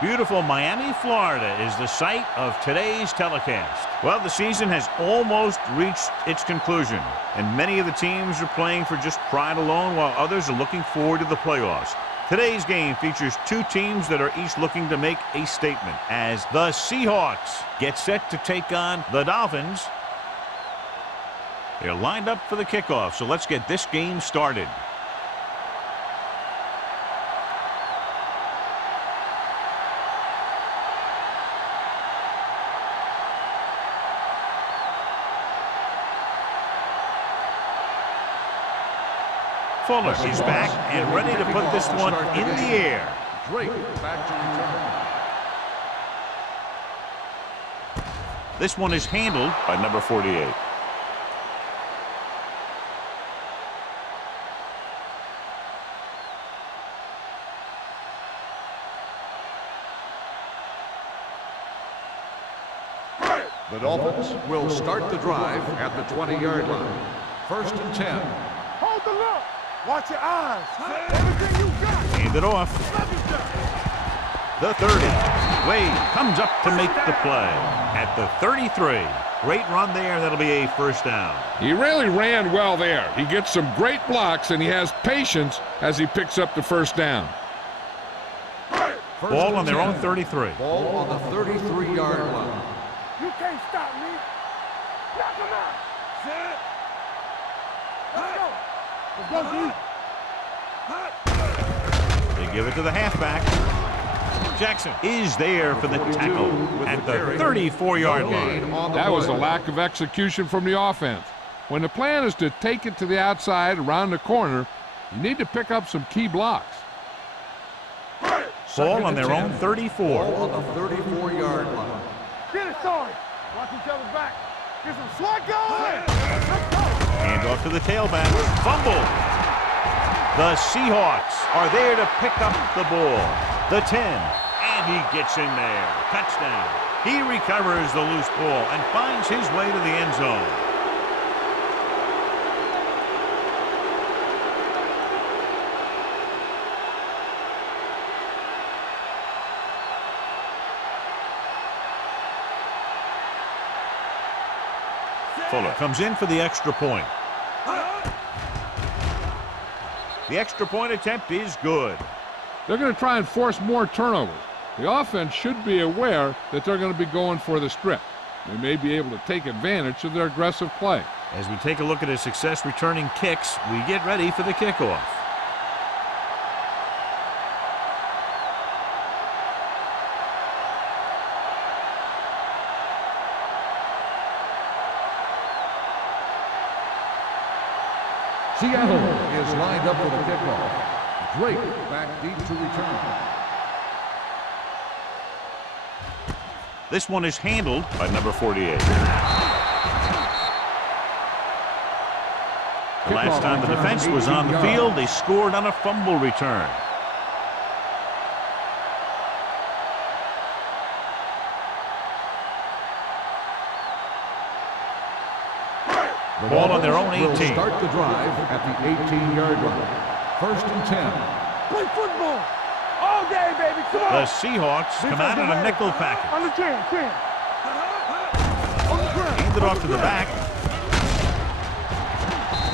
Beautiful Miami, Florida is the site of today's telecast. Well, the season has almost reached its conclusion, and many of the teams are playing for just pride alone, while others are looking forward to the playoffs. Today's game features two teams that are each looking to make a statement, as the Seahawks get set to take on the Dolphins. They're lined up for the kickoff, so let's get this game started. Fuller is back and ready to put this one in the air. Drake back to return. This one is handled by number 48. The Dolphins will start the drive at the 20-yard line. 1st and 10. Hold the look. Watch your eyes. Everything you got. Hand it off. The 30. Wade comes up to make the play at the 33. Great run there. That'll be a first down. He really ran well there. He gets some great blocks, and he has patience as he picks up the first down. Ball on their own 33. Ball on the 33-yard line. You can't stop me. Knock him out. Set. Let's go. Let's go, D. They give it to the halfback. Jackson is there for the tackle at the 34-yard line. That was a lack of execution from the offense. When the plan is to take it to the outside around the corner, you need to pick up some key blocks. Ball on their own 34. Ball on the 34-yard line. Get it started. Watch each other's back. Get some slug going. Hand off to the tailback. Fumble. The Seahawks are there to pick up the ball. The 10. And he gets in there. Touchdown. He recovers the loose ball and finds his way to the end zone. Fuller comes in for the extra point. The extra point attempt is good. They're going to try and force more turnovers. The offense should be aware that they're going to be going for the strip. They may be able to take advantage of their aggressive play. As we take a look at his success returning kicks, we get ready for the kickoff. Seattle is lined up for the kickoff. Drake back deep to return. This one is handled by number 48. The last time the defense was on the field, they scored on a fumble return. The ball on their own 18. Will start the drive at the 18-yard line. 1st and 10. Play football. All day, baby. Come on. The Seahawks come out in a nickel package. On the 10. On the ground. Hand it off to the back.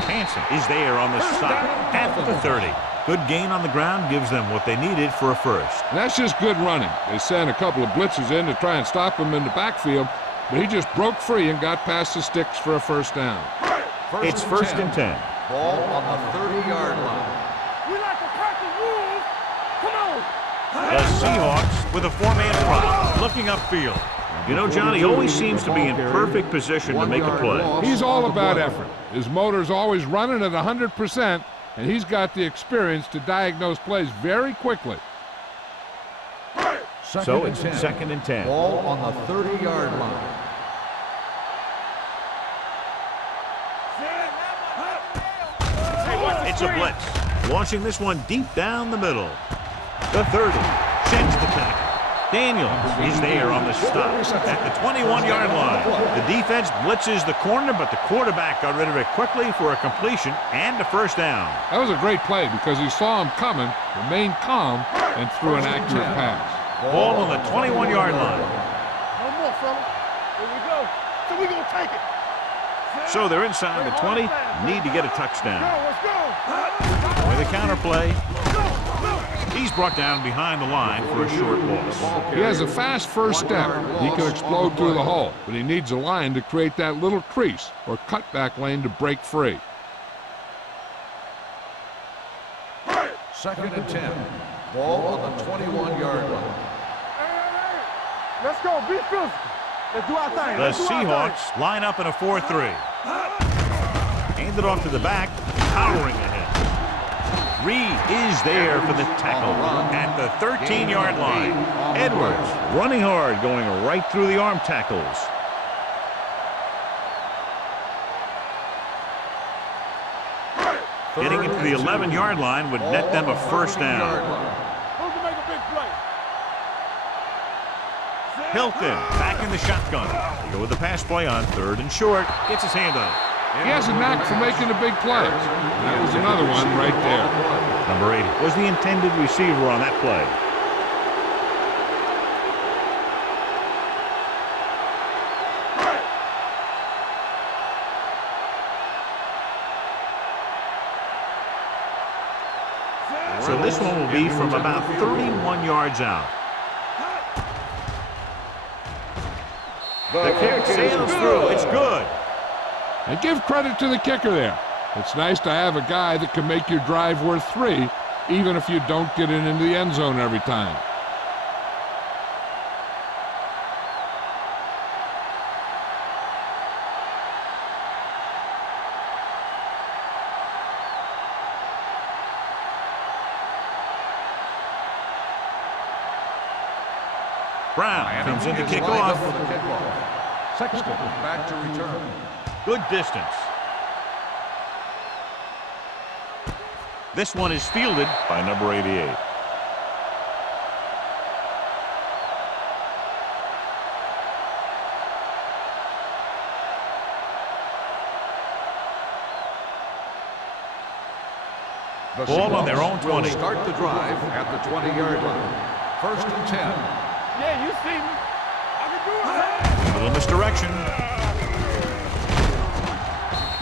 Hansen is there on the stop at the 30. Good gain on the ground gives them what they needed for a first. And that's just good running. They sent a couple of blitzes in to try and stop him in the backfield, but he just broke free and got past the sticks for a first down. It's 1st and 10. Ball on the 30-yard line. We like to crack the rules. Come on. The Seahawks with a four-man front, looking upfield. You know, Johnny always seems to be in perfect position to make a play. He's all about effort. His motor's always running at 100%, and he's got the experience to diagnose plays very quickly. So it's 2nd and 10. Ball on the 30-yard line. It's a blitz. Launching this one deep down the middle. The 30. Sheds the tackle. Daniels is there on the stop at the 21-yard line. The defense blitzes the corner, but the quarterback got rid of it quickly for a completion and a first down. That was a great play because he saw him coming, remained calm, and threw an accurate pass. Ball on the 21-yard line. No more, fella. Here we go. So we gonna take it. So they're inside the 20. Need to get a touchdown. Let's go. With a counterplay. He's brought down behind the line for a short loss. He has a fast first step. He can explode through the hole, but he needs a line to create that little crease or cutback lane to break free. 2nd and 10. Ball on the 21-yard line. Hey. Let's go. Be physical. Let's do our thing. The Let's do our thing. Seahawks line up in a 4-3. Hand it off to the back, powering ahead. Reed is there for the tackle at the 13-yard line. Edwards running hard, going right through the arm tackles. Getting into the 11-yard line would net them a first down. Who can make a big play? Hilton back in the shotgun. They go with the pass play on 3rd and short. Gets his hand on it. He has a knack for making the big plays. That was another one right there. Number 80 was the intended receiver on that play. So this one will be from about 31 yards out. The kick sails through. It's good. And give credit to the kicker there. It's nice to have a guy that can make your drive worth 3, even if you don't get it into the end zone every time. Brown comes in to kick off. Sexton back to return. Good distance. This one is fielded by number 88. Ball on their own 20. Start the drive at the 20-yard line. 1st and 10. Yeah, you see me. I can do it. Little misdirection.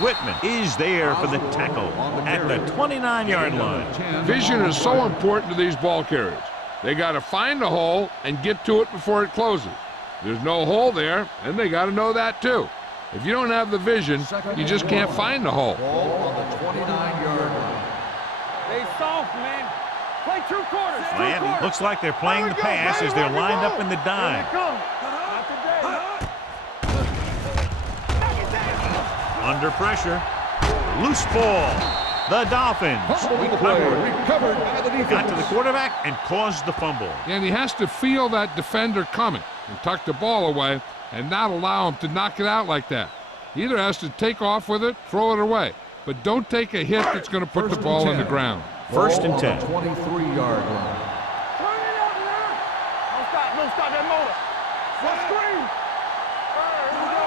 Whitman is there for the tackle at the 29-yard line. Vision is so important to these ball carriers. They got to find a hole and get to it before it closes. There's no hole there, and they got to know that too. If you don't have the vision, you just can't find the hole. Ball on the 29-yard line. They soft, man. Play 2 quarters. Miami looks like they're playing the pass as they're lined up in the dime. Not today. Under pressure. Loose ball. The Dolphins Recovered by the defense. got to the quarterback and caused the fumble. And he has to feel that defender coming and tuck the ball away and not allow him to knock it out like that. He either has to take off with it, throw it away, but don't take a hit that's going to put the ball on the ground. 1st and 10. 23-yard line. Turn it up, man. Don't stop that motor. Let's scream. Here we go.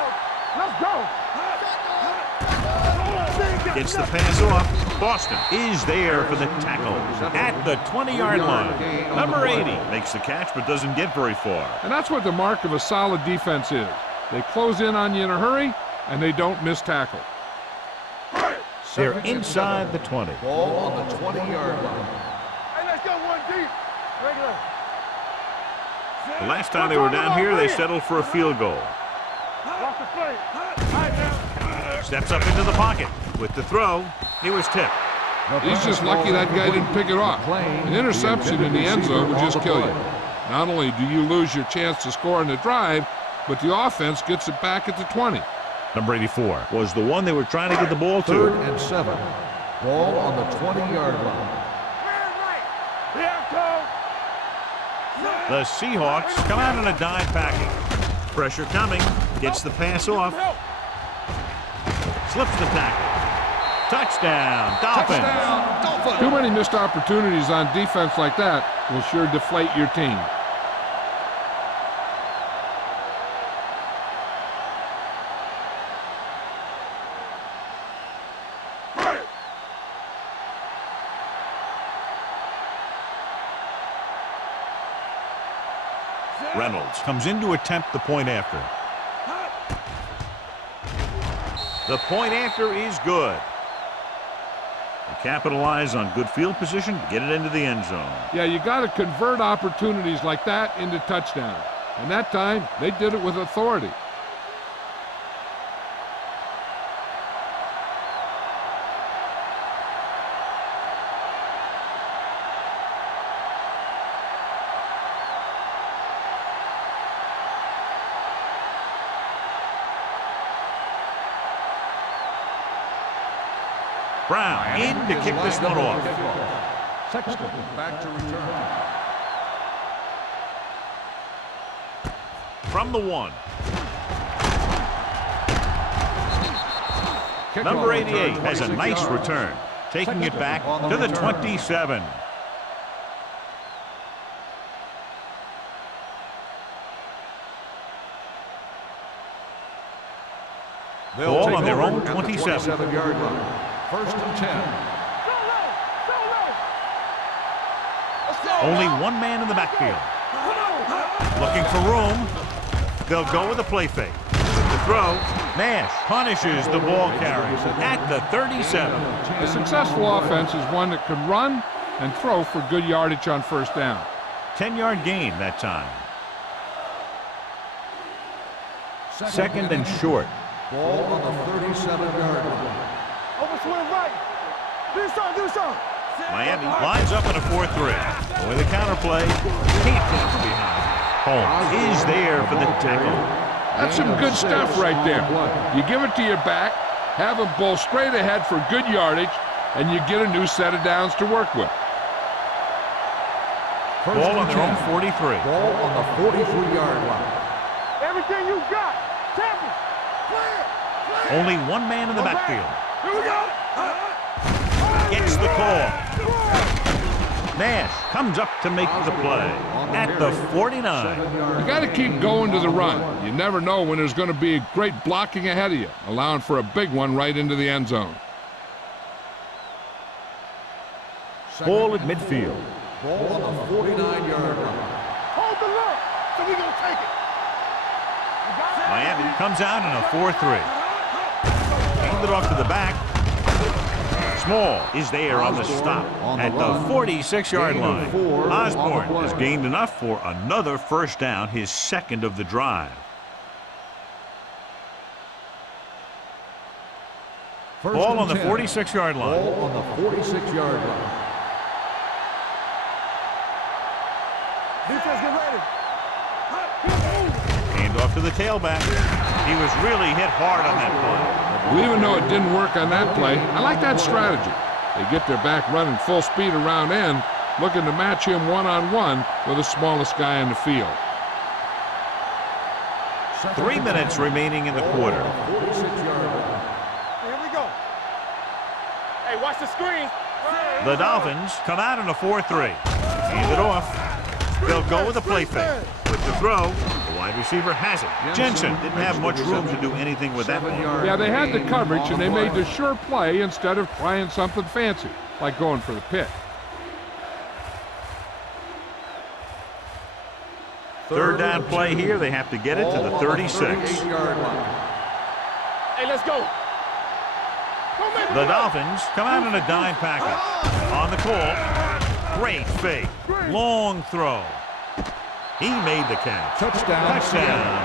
Let's go. Gets the pass off. Boston is there for the tackle at the 20-yard line. Number 80 makes the catch but doesn't get very far. And that's what the mark of a solid defense is. They close in on you in a hurry, and they don't miss tackle. They're inside the 20. Ball on the 20-yard line. Hey, let's go 1 deep. Regular. The last time they were down here, they settled for a field goal. Lost the play. Right now. Steps up into the pocket. With the throw, he was tipped. He's just lucky that guy didn't pick it off. An interception in the end zone would just kill you. Not only do you lose your chance to score in the drive, but the offense gets it back at the 20. Number 84 was the one they were trying to get the ball to. 3rd and 7. Ball on the 20-yard line. The Seahawks come out in a dime package. Pressure coming. Gets the pass off. Slips the tackle. Touchdown, Dolphins. Too many missed opportunities on defense like that will sure deflate your team. Reynolds comes in to attempt the point after. The point after is good. They capitalize on good field position to get it into the end zone. Yeah, you got to convert opportunities like that into touchdowns. And that time, they did it with authority. Brown in to kick this one off. Sexton back to return. From the 1. Number 88 has a nice return, taking it back to the 27. Ball on their own 27. 27-yard line. First and 10. Only one man in the backfield. Looking for room. They'll go with a play fake. The throw. Nash punishes the ball carrier at the 37. A successful offense is one that can run and throw for good yardage on first down. 10-yard gain that time. Second and short. Ball on the 37-yard line. Overswing right. Do something. Miami lines up in a 4-3. With a counterplay, can't get from behind. Holmes is there for the tackle. That's some good stuff right there. You give it to your back, have him bowl straight ahead for good yardage, and you get a new set of downs to work with. Ball on their own 43. Ball on the 43-yard line. Everything you got. Tackle. Clear. Only one man in the backfield. Here we go. Gets the call. Nash comes up to make the play at the 49. You got to keep going to the run. You never know when there's going to be great blocking ahead of you, allowing for a big one right into the end zone. Ball at midfield. Ball on the 49-yard line. Hold the look. So we gonna take it. Miami comes out in a 4-3. Hand it off to the back. Small is there on the stop at the 46-yard line. Osborne has gained enough for another first down, his second of the drive. Ball on the 46-yard line. Ball on the 46-yard line. Defense, get ready. Hand off to the tailback. He was really hit hard on that play. Even though it didn't work on that play, I like that strategy. They get their back running full speed around end, looking to match him one-on-one with the smallest guy in the field. 3 minutes remaining in the quarter. 46-yard line. Here we go. Hey, watch the screen. The Dolphins come out in a 4-3. Hand it off. They'll go with a play fake. With the throw, the wide receiver has it. Jensen didn't have much room to do anything with that one. Yeah, they had the coverage, and they made the sure play instead of trying something fancy, like going for the pick. Third down play here. They have to get it to the 36. 38-yard line. Hey, let's go. The Dolphins come out in a dime package. On the call, great fake. Long throw. He made the catch. Touchdown,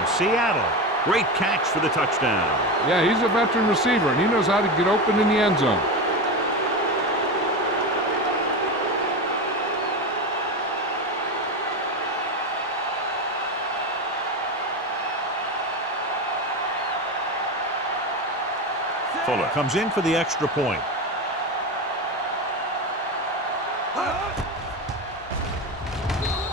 Seattle. Great catch for the touchdown. Yeah, he's a veteran receiver, and he knows how to get open in the end zone. Fuller comes in for the extra point.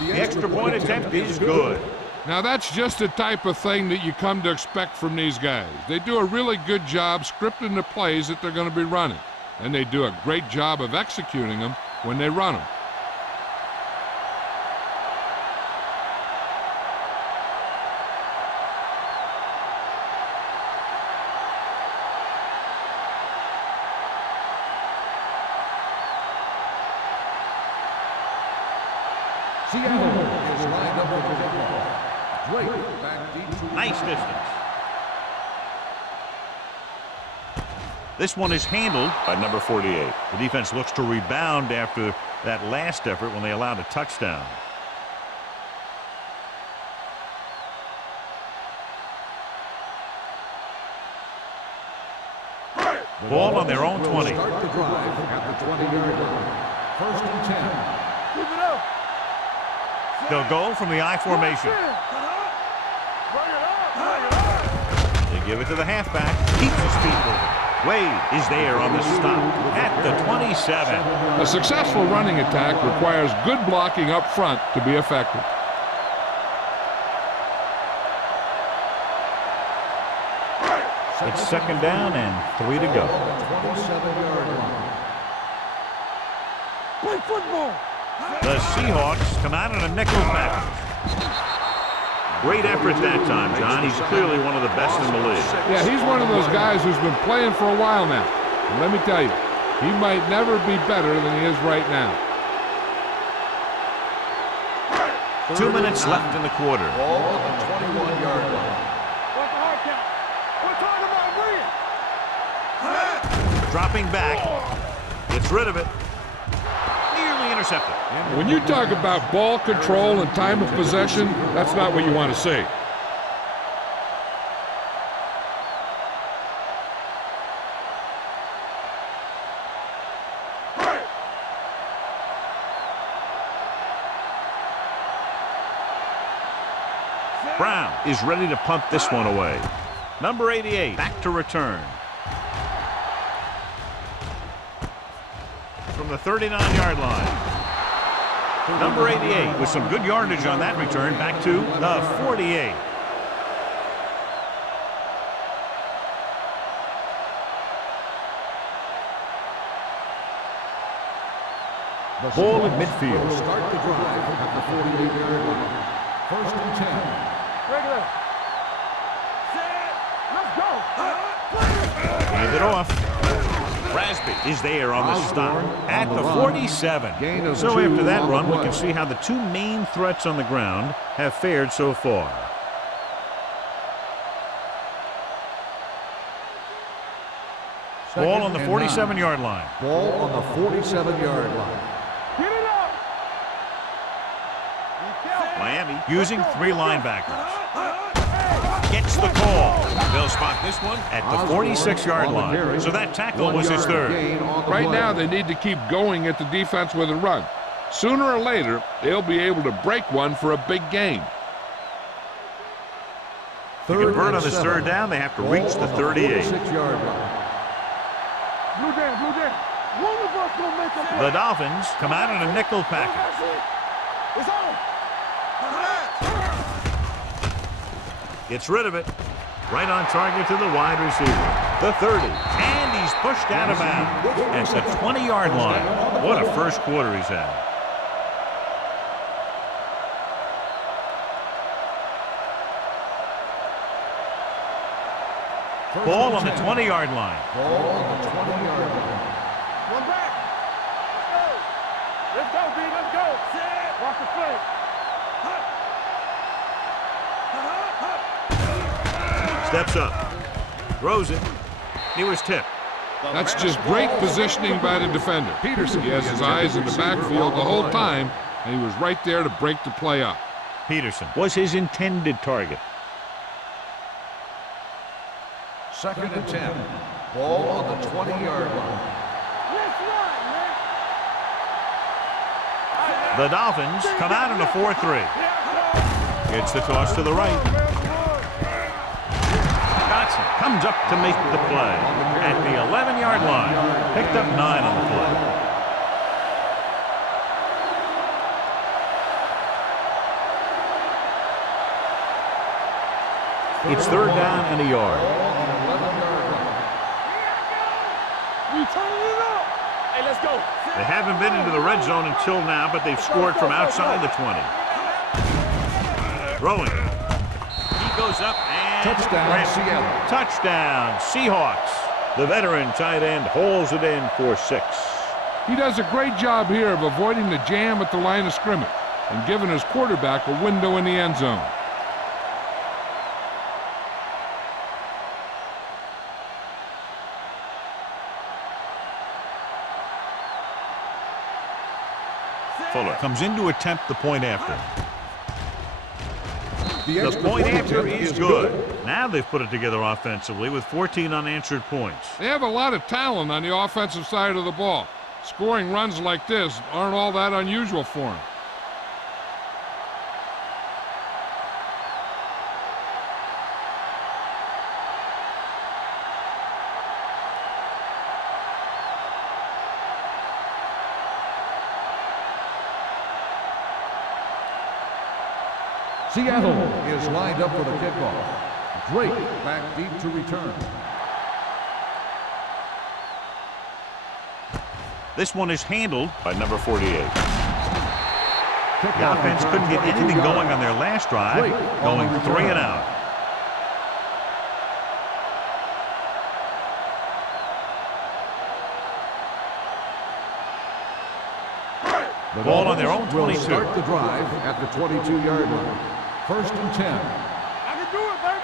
The extra point attempt is good. Now, that's just the type of thing that you come to expect from these guys. They do a really good job scripting the plays that they're going to be running, and they do a great job of executing them when they run them. Seattle is lined up for the kickoff. Drake back deep to Nice distance. This one is handled by number 48. The defense looks to rebound after that last effort when they allowed a touchdown. Ball on their own 20. Start the drive at the 20-yard line. 1st and 10. Keep it up. They'll go from the I formation. Bring it up. Bring it up. They give it to the halfback. Keeps his feet moving. Wade is there on the stop at the 27. A successful running attack requires good blocking up front to be effective. It's 2nd down and 3 to go. 27-yard line. Play football. The Seahawks come out in a nickel package. Great effort that time, John. He's clearly one of the best in the league. Yeah, he's one of those guys who's been playing for a while now. And let me tell you, he might never be better than he is right now. 2 minutes left in the quarter. Ball on the 21-yard line. What's the hard count? We're talking about bring it. Dropping back. Gets rid of it. Nearly intercepted. When you talk about ball control and time of possession, that's not what you want to see. Brown is ready to punt this one away. Number 88 back to return. From the 39-yard line. Number 88 with some good yardage on that return back to the 48. Ball in midfield. Start the drive at the 48-yard line. 1st and 10. Regular. Set. Let's go. Hand it off. Rasby is there on the stop at the 47. So after that run, we can see how the two main threats on the ground have fared so far. Ball on the 47-yard line. Ball on the 47-yard line. Get it up. Miami using 3 linebackers. Gets the call. They'll spot this one at the 46-yard line. So that tackle was his 3rd. Right now, they need to keep going at the defense with a run. Sooner or later, they'll be able to break one for a big gain. To convert on this 3rd down, they have to reach the 38. 46-yard line. Blue down, blue down. One of us gonna make a play. The Dolphins come out in a nickel package. It's on. Gets rid of it. Right on target to the wide receiver. The 30. And he's pushed out of bounds at the 20-yard line. What a first quarter he's had. Ball on the 20-yard line. Ball on the 20-yard line. One back. Let's go, B. Let's go. Set. Watch the play. Steps up. Throws it. He was tipped. That's just great positioning by the defender. Peterson, he has his eyes in the backfield the whole time, and he was right there to break the play up. Peterson was his intended target. 2nd and 10. Ball on the 20-yard line. Let's run, man. The Dolphins come out in a 4-3. Gets the toss to the right. Johnson comes up to make the play at the 11-yard line. Picked up 9 on the play. It's 3rd down and a yard. We turning it up. Hey, let's go. They haven't been into the red zone until now, but they've scored from outside the 20. Throwing. He goes up and Touchdown, Seattle. Touchdown, Seahawks. The veteran tight end hauls it in for 6. He does a great job here of avoiding the jam at the line of scrimmage. and giving his quarterback a window in the end zone. Fuller comes in to attempt the point after. The point after is good. Now they've put it together offensively with 14 unanswered points. They have a lot of talent on the offensive side of the ball. Scoring runs like this aren't all that unusual for them. Seattle is lined up for the kickoff. Drake back deep to return. This one is handled by number 48. The offense couldn't get anything going on their last drive, going 3 and out. The ball on their own 22. Will start the drive at the 22-yard line. 1st and 10. I can do it, baby.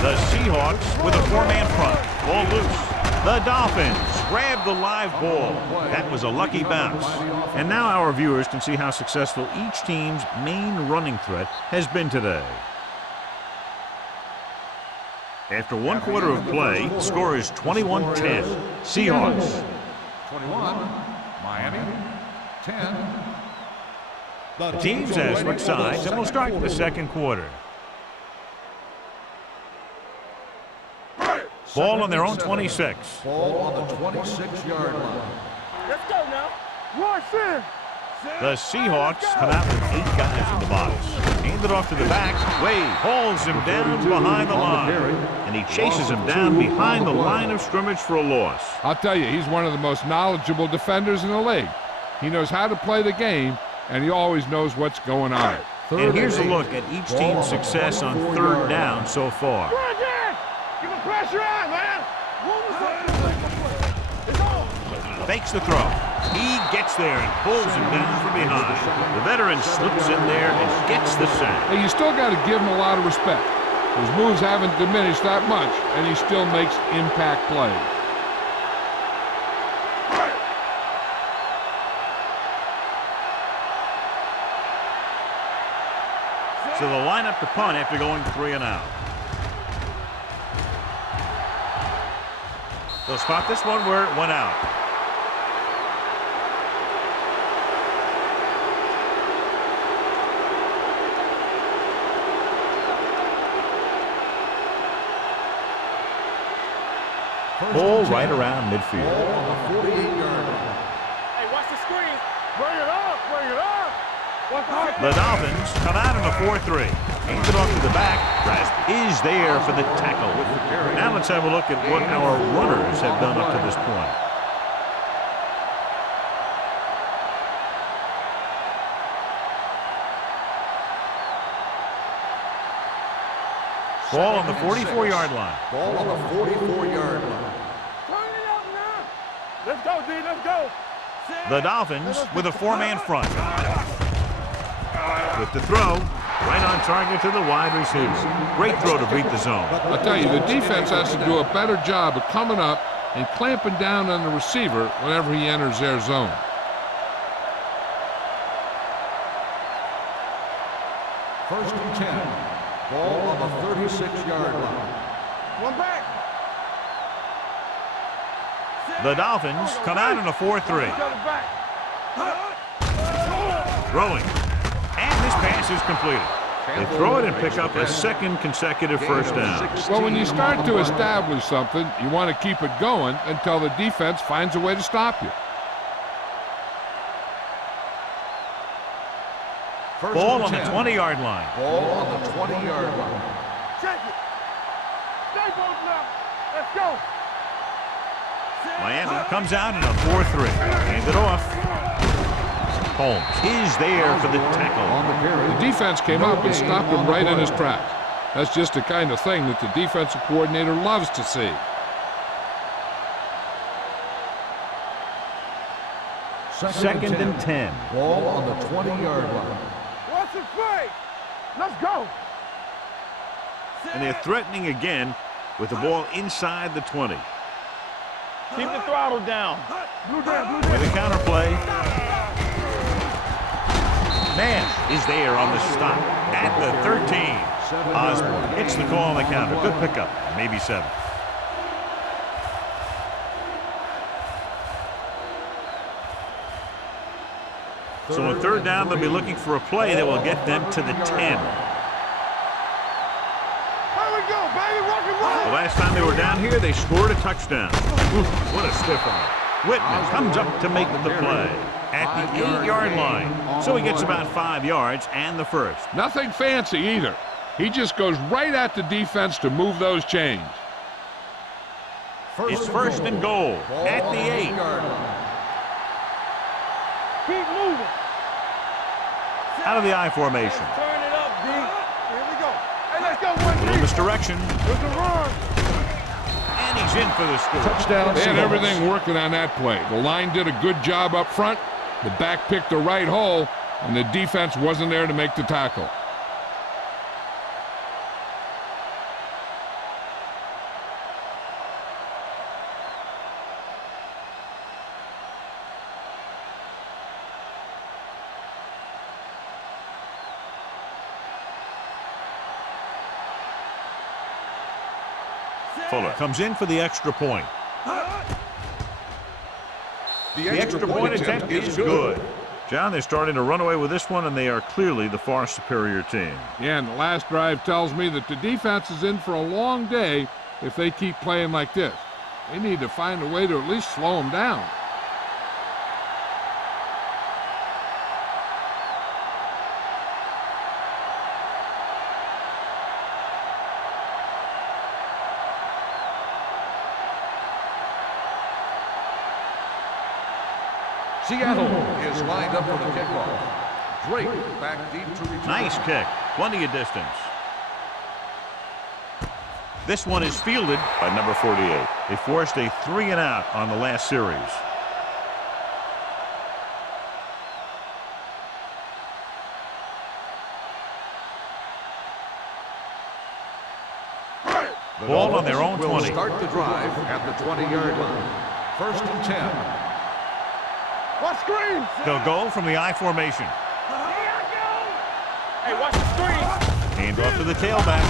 The Seahawks with a 4-man front. Ball loose. The Dolphins grab the live ball. That was a lucky bounce. And now our viewers can see how successful each team's main running threat has been today. After 1 quarter of play, the score is 21-10. Seahawks. 21. Miami. 10. The teams have switched sides, and we'll start the second quarter. Ball on their own 26. Ball on the 26-yard line. Let's go now. Rush in. The Seahawks come out with 8 guys in the box. Hand it off to the back. Wade hauls him down behind the line. And he chases him down behind the line of scrimmage for a loss. I'll tell you, he's one of the most knowledgeable defenders in the league. He knows how to play the game, and he always knows what's going on. And here's a look at each team's success on 3rd down so far. Give the pressure on, man. Fakes the throw. He gets there and pulls him down from behind. The veteran slips in there and gets the sack. Hey, you still got to give him a lot of respect. His moves haven't diminished that much, and he still makes impact plays. So they'll line up to punt after going 3 and out. They'll spot this one where it went out. Ball right around midfield. Hey, watch the screen. Bring it up. Bring it up. The Dolphins come out in a 4-3. Hands it off to the back. Rasp is there for the tackle. Now let's have a look at what our runners have done up to this point. Ball on the 44-yard line. Ball on the 44-yard line. Turn it up now. Let's go, D. Let's go. The Dolphins with a 4-man front. With the throw, right on target to the wide receiver. Great throw to beat the zone. I'll tell you, the defense has to do a better job of coming up and clamping down on the receiver whenever he enters their zone. First and 10. Ball on the 36-yard line. One back. The Dolphins come out in a 4-3. Throwing. And this pass is completed. They throw it and pick up a 2nd consecutive first down. Well, when you start to establish something, you want to keep it going until the defense finds a way to stop you. Ball on the 20-yard line. Ball on the 20-yard line. Check it. Stay both now. Let's go. Miami comes out in a 4-3. Hand it off. Holmes is there for the tackle. The defense came up and stopped him right in his tracks. That's just the kind of thing that the defensive coordinator loves to see. Second and 10. Ball on the 20-yard line. What's the play? Let's go. And they're threatening again with the ball inside the 20. Keep the throttle down. Blue down, blue With down. a counterplay. Nash is there on the stop at the 13. Osborne hits the call on the counter. Good pickup. Maybe 7. So on third down, they'll be looking for a play that will get them to the 10. Here we go, baby. Rock and roll. The last time they were down here, they scored a touchdown. Oof, what a stiff arm. Whitman comes up to make the play at the 8-yard line. So he gets about 5 yards and the first. Nothing fancy either. He just goes right at the defense to move those chains. It's first and goal at the 8. Keep moving. Out of the I formation. Turn it up, D. Here we go. Hey, let's go, A little 1D. misdirection. There's a run. And he's in for the score. Touchdown. They had Seahawks. everything working on that play. The line did a good job up front. The back picked the right hole, and the defense wasn't there to make the tackle. Fuller comes in for the extra point. The extra point attempt is good. John, they're starting to run away with this one, and they are clearly the far superior team. Yeah, and the last drive tells me that the defense is in for a long day if they keep playing like this. They need to find a way to at least slow them down. Seattle is lined up for the kickoff. Drake back deep to return. Nice kick. Plenty of distance. This one is fielded by number 48. They forced a 3-and-out on the last series. Ball on their own will 20. Start the drive at the 20-yard line. First and 10. Watch screen. They'll go from the I formation. Hey, watch the screen. Hand off to the tailback.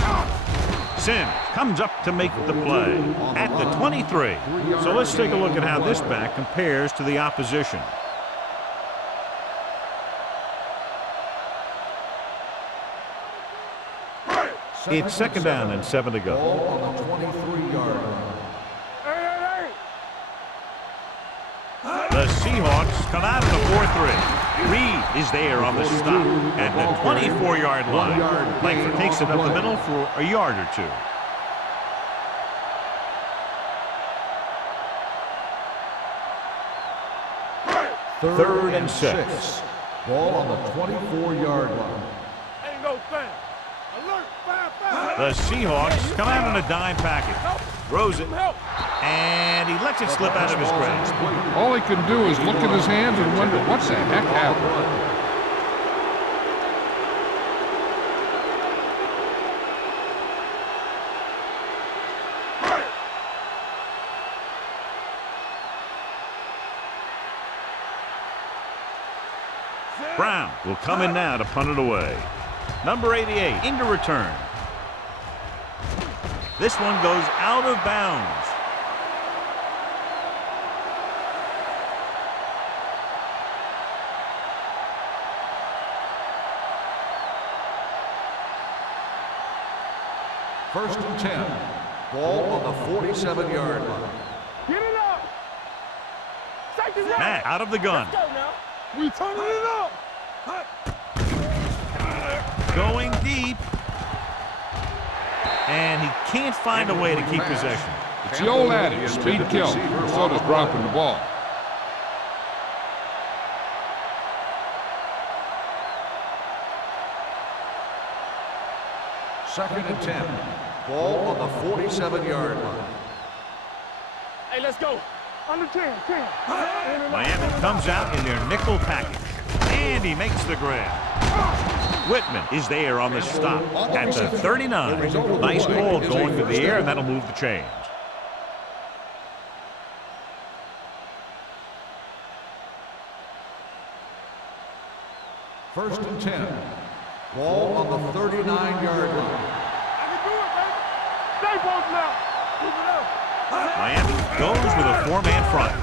Sims comes up to make the play at the 23. So let's take a look at how this back compares to the opposition. It's second down and 7 to go. Ball on the 23-yard line. Hey. The Seahawks come out of the 4-3. Reed is there on the stop at the 24-yard line. Langford takes it up the middle for a yard or 2. Third and 6. Ball on the 24-yard line. Ain't no thing. Alert. Fire. The Seahawks come out on a dime package. Throws it, Help. and he lets it slip out of his grasp. All he can do is look at his hands and wonder what the heck happened. Brown will come in now to punt it away. Number 88 into return. This one goes out of bounds. First and 10. Ball on the 47-yard line. Get it up. Safety right. Matt out of the gun. Let's go now. We turning it up. Going deep. And he can't find a way to keep possession. It's the old adage, speed kills. So does dropping the ball. Second and 10. Ball on the 47-yard line. Hey, let's go. Under 10, 10. Miami comes out in their nickel package. And he makes the grab. Whitman is there on the stop at the 39. Nice ball going to the air, and that'll move the chains. First and 10. Ball on the 39-yard line. I can do it, baby. Stay both now. Keep it up. Miami goes with a four-man front.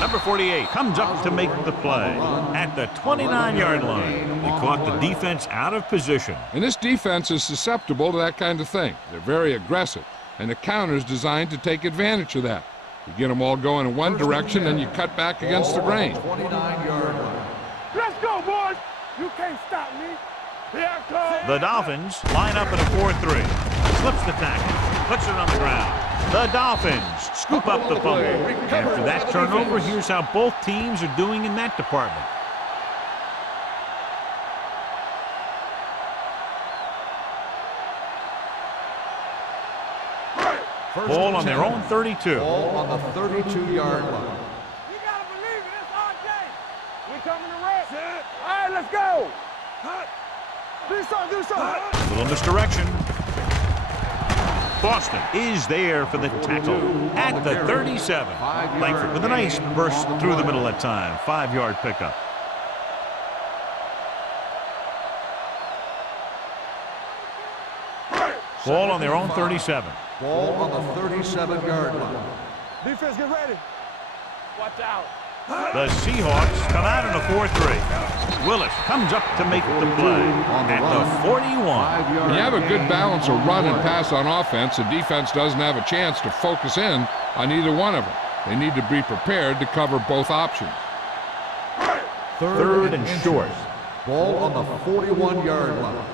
Number 48 comes up to make the play at the 29-yard line. They caught the defense out of position. And this defense is susceptible to that kind of thing. They're very aggressive, and the counter is designed to take advantage of that. You get them all going in one direction, and you cut back against the grain. 29-yard line. Let's go, boys. You can't stop me. Here I come. The Dolphins line up in a 4-3. Slips the tackle, puts it on the ground. The Dolphins scoop up the fumble. After that turnover, here's how both teams are doing in that department. Ball on their own 32. Ball on the 32-yard line. You gotta believe it. It's our day. We coming to rest. All right, let's go. Do something, do something. Little misdirection. Boston is there for the tackle at the 37. Langford with a nice burst through the middle that time. 5-yard pickup. Ball on their own 37. Ball on the 37-yard line. Defense, get ready. Watch out. The Seahawks come out in a 4-3. Willis comes up to make the play at the 41. When you have a good balance of run and pass on offense, the defense doesn't have a chance to focus in on either one of them. They need to be prepared to cover both options. Third and short. Ball on the 41-yard line.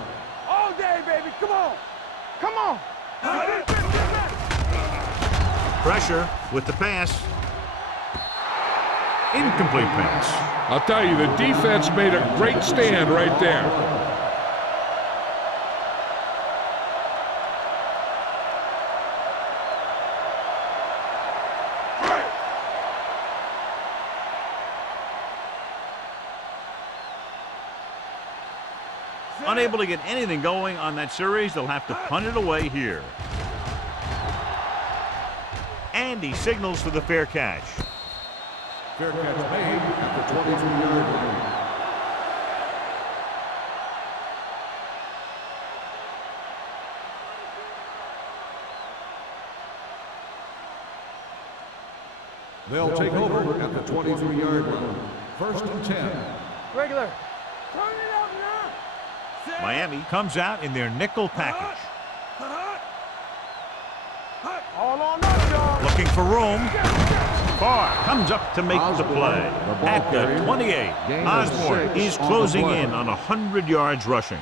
All day, baby. Come on. Come on. Pressure with the pass. Incomplete pass. I'll tell you, the defense made a great stand right there. Unable to get anything going on that series, they'll have to punt it away here. And he signals for the fair catch. Fair catch made at the 22-yard line. They'll take over at the 23-yard line. First and 10. Regular. Turn it up now. Miami comes out in their nickel package. All on us, y'all. Looking for room. Carr comes up to make the play at the 28. Osborne is closing in on 100 yards rushing.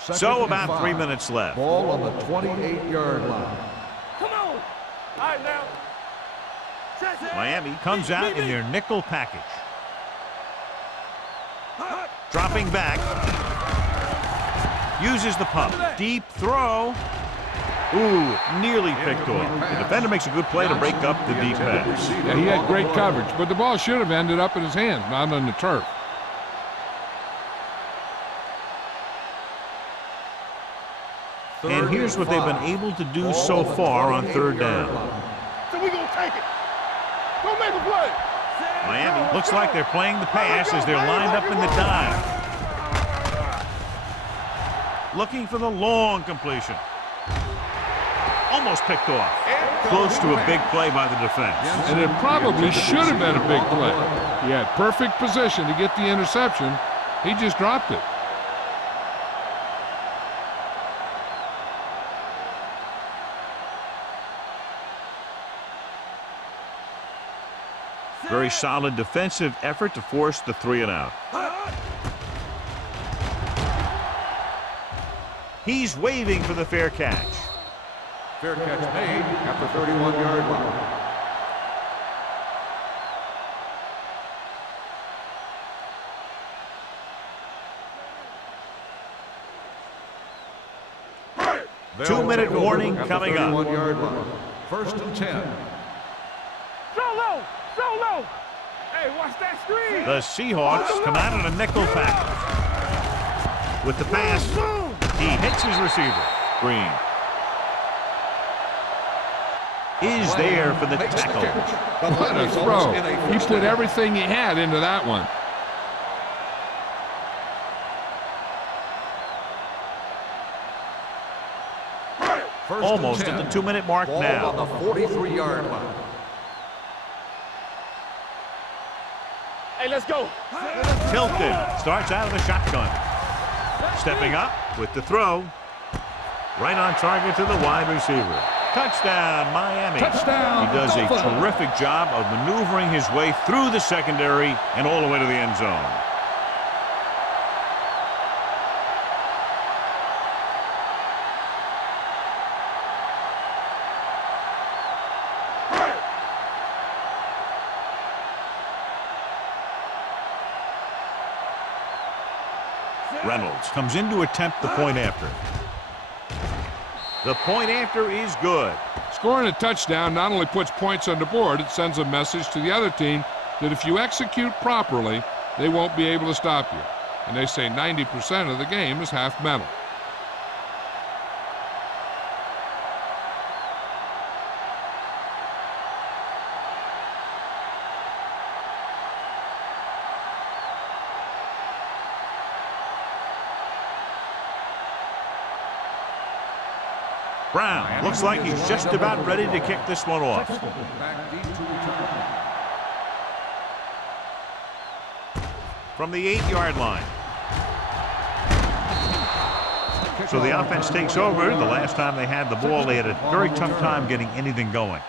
So about 3 minutes left. Ball on the 28-yard line. Come on. All right, now. Miami comes out in their nickel package. Dropping back. Uses the pump. Deep throw. Ooh, nearly picked off. The defender makes a good play to break up the deep pass. Yeah, he had great coverage, but the ball should have ended up in his hands, not on the turf. And here's what they've been able to do so far on third down. So we gonna take it. Go make a play. Miami looks like they're playing the pass as they're lined up in the dime. Looking for the long completion. Almost picked off. Close to a big play by the defense. And it probably should have been a big play. He had perfect position to get the interception. He just dropped it. Very solid defensive effort to force the 3-and-out. He's waving for the fair catch. Fair catch made at the 31-yard line. 2-minute warning coming up. 31-yard line. First and 10. So low. So low. Hey, watch that screen. The Seahawks come out in a nickel package. With the pass, he hits his receiver. Green is there for the tackle. What a throw. He put everything he had into that one. Almost at the 2-minute mark Ball now. on the 43-yard line. Hey, let's go. Tilton starts out of the shotgun. Stepping up with the throw. Right on target to the wide receiver. Touchdown, Miami. Touchdown, He does a Dolphins. terrific job of maneuvering his way through the secondary and all the way to the end zone. Reynolds comes in to attempt the point after. The point after is good. Scoring a touchdown not only puts points on the board, it sends a message to the other team that if you execute properly, they won't be able to stop you. And they say 90% of the game is half mental. Brown looks like he's just about ready to kick this one off. Back deep to return. From the 8-yard line. So the offense takes over. The last time they had the ball, they had a very tough time getting anything going.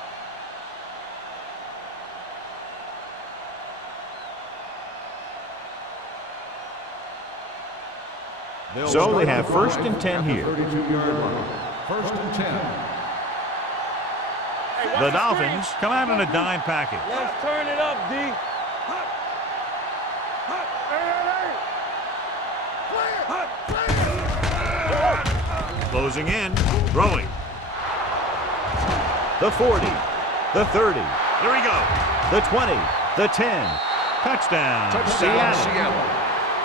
So they have first and 10 here. 32-yard line. First and 10. Hey, The Dolphins come out in a dime package. Let's turn it up, D. Closing in, throwing. The 40, the 30. There we go. The 20, the 10. Touchdown, Seattle.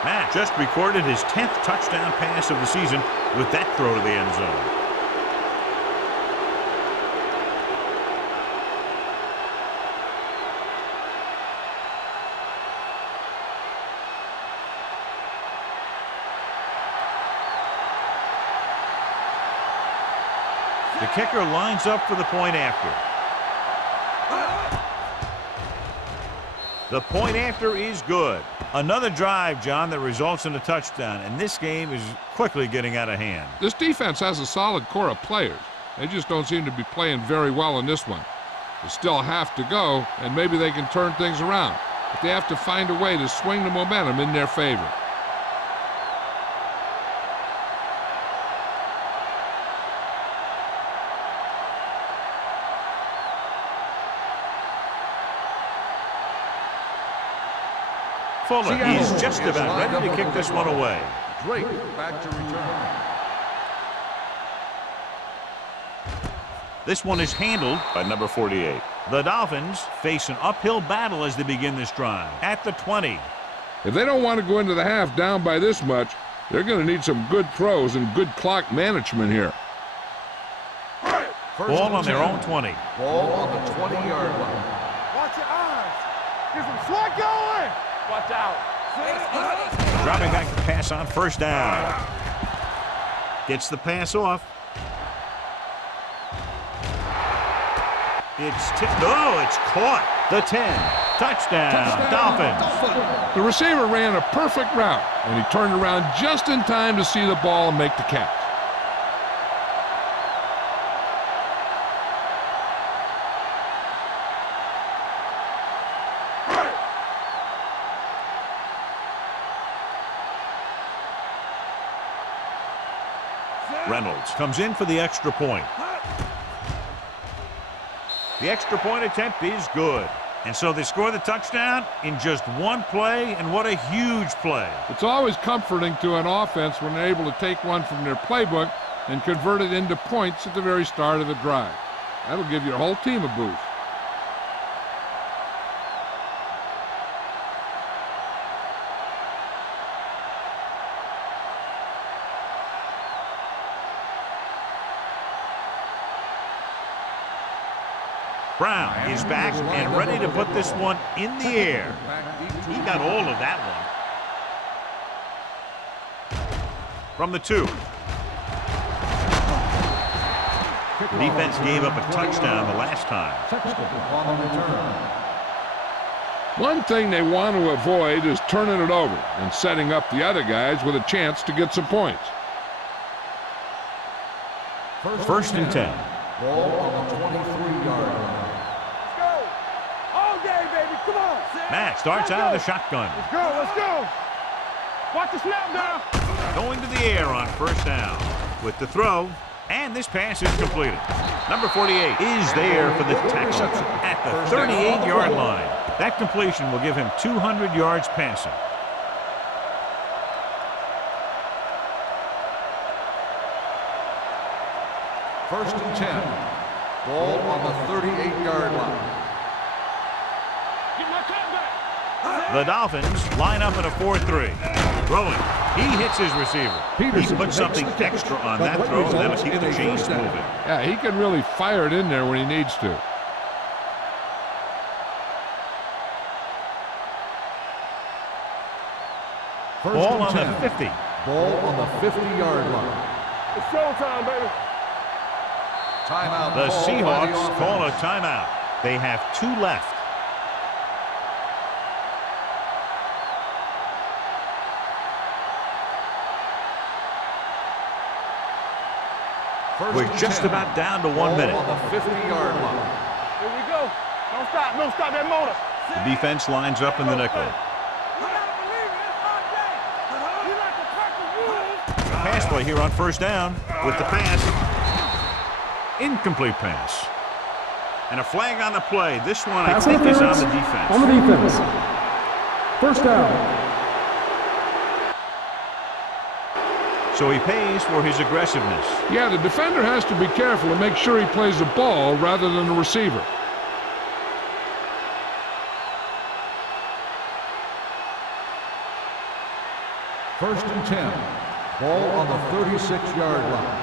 Matt just recorded his 10th touchdown pass of the season with that throw to the end zone. The kicker lines up for the point after. The point after is good. Another drive, John, that results in a touchdown, and this game is quickly getting out of hand. This defense has a solid core of players. They just don't seem to be playing very well in this one. They still have to go, and maybe they can turn things around. But they have to find a way to swing the momentum in their favor. Fuller, he's just about ready to kick this one away. Drake back to return. This one is handled by number 48. The Dolphins face an uphill battle as they begin this drive at the 20. If they don't want to go into the half down by this much, they're going to need some good throws and good clock management here. Ball on their own 20. Ball on the 20-yard line. Watch your eyes. Get some swat going. Watch out. Dropping back to pass on first down. Gets the pass off. It's tipped. No, it's caught. The 10. Touchdown, Dolphins. The receiver ran a perfect route, and he turned around just in time to see the ball and make the catch. Reynolds comes in for the extra point. The extra point attempt is good. And so they score the touchdown in just one play, and what a huge play. It's always comforting to an offense when they're able to take one from their playbook and convert it into points at the very start of the drive. That'll give your whole team a boost. Brown is back and ready to put this one in the air. He got all of that one. From the 2. The defense gave up a touchdown the last time. One thing they want to avoid is turning it over and setting up the other guys with a chance to get some points. First and 10. Ball on the 23-yard line. Let's go. All day, baby. Come on. Matt starts out of the shotgun. Let's go. Let's go. Watch the snap down. Going to the air on first down. With the throw, and this pass is completed. Number 48 is there for the tackle at the 38-yard line. That completion will give him 200 yards passing. First and 10. Ball on the 38-yard line. Get my time back. The Dolphins line up in a 4-3. Throwing. He hits his receiver. He puts something extra on that throw, and that'll keep the chains moving. Yeah, he can really fire it in there when he needs to. Ball on the 50. Ball on the 50-yard line. It's showtime, baby. Timeout. The called by Seahawks the offense. call a timeout. They have 2 left. We're just about down to 1 minute. On the 50-yard line. Here we go. Don't stop. Don't stop that motor. The defense lines up in the nickel. Pass play here on first down with the pass. Incomplete pass. And a flag on the play. This one, I think, is on the defense. On the defense. First down. So he pays for his aggressiveness. Yeah, the defender has to be careful and make sure he plays the ball rather than the receiver. First and 10. Ball on the 36-yard line.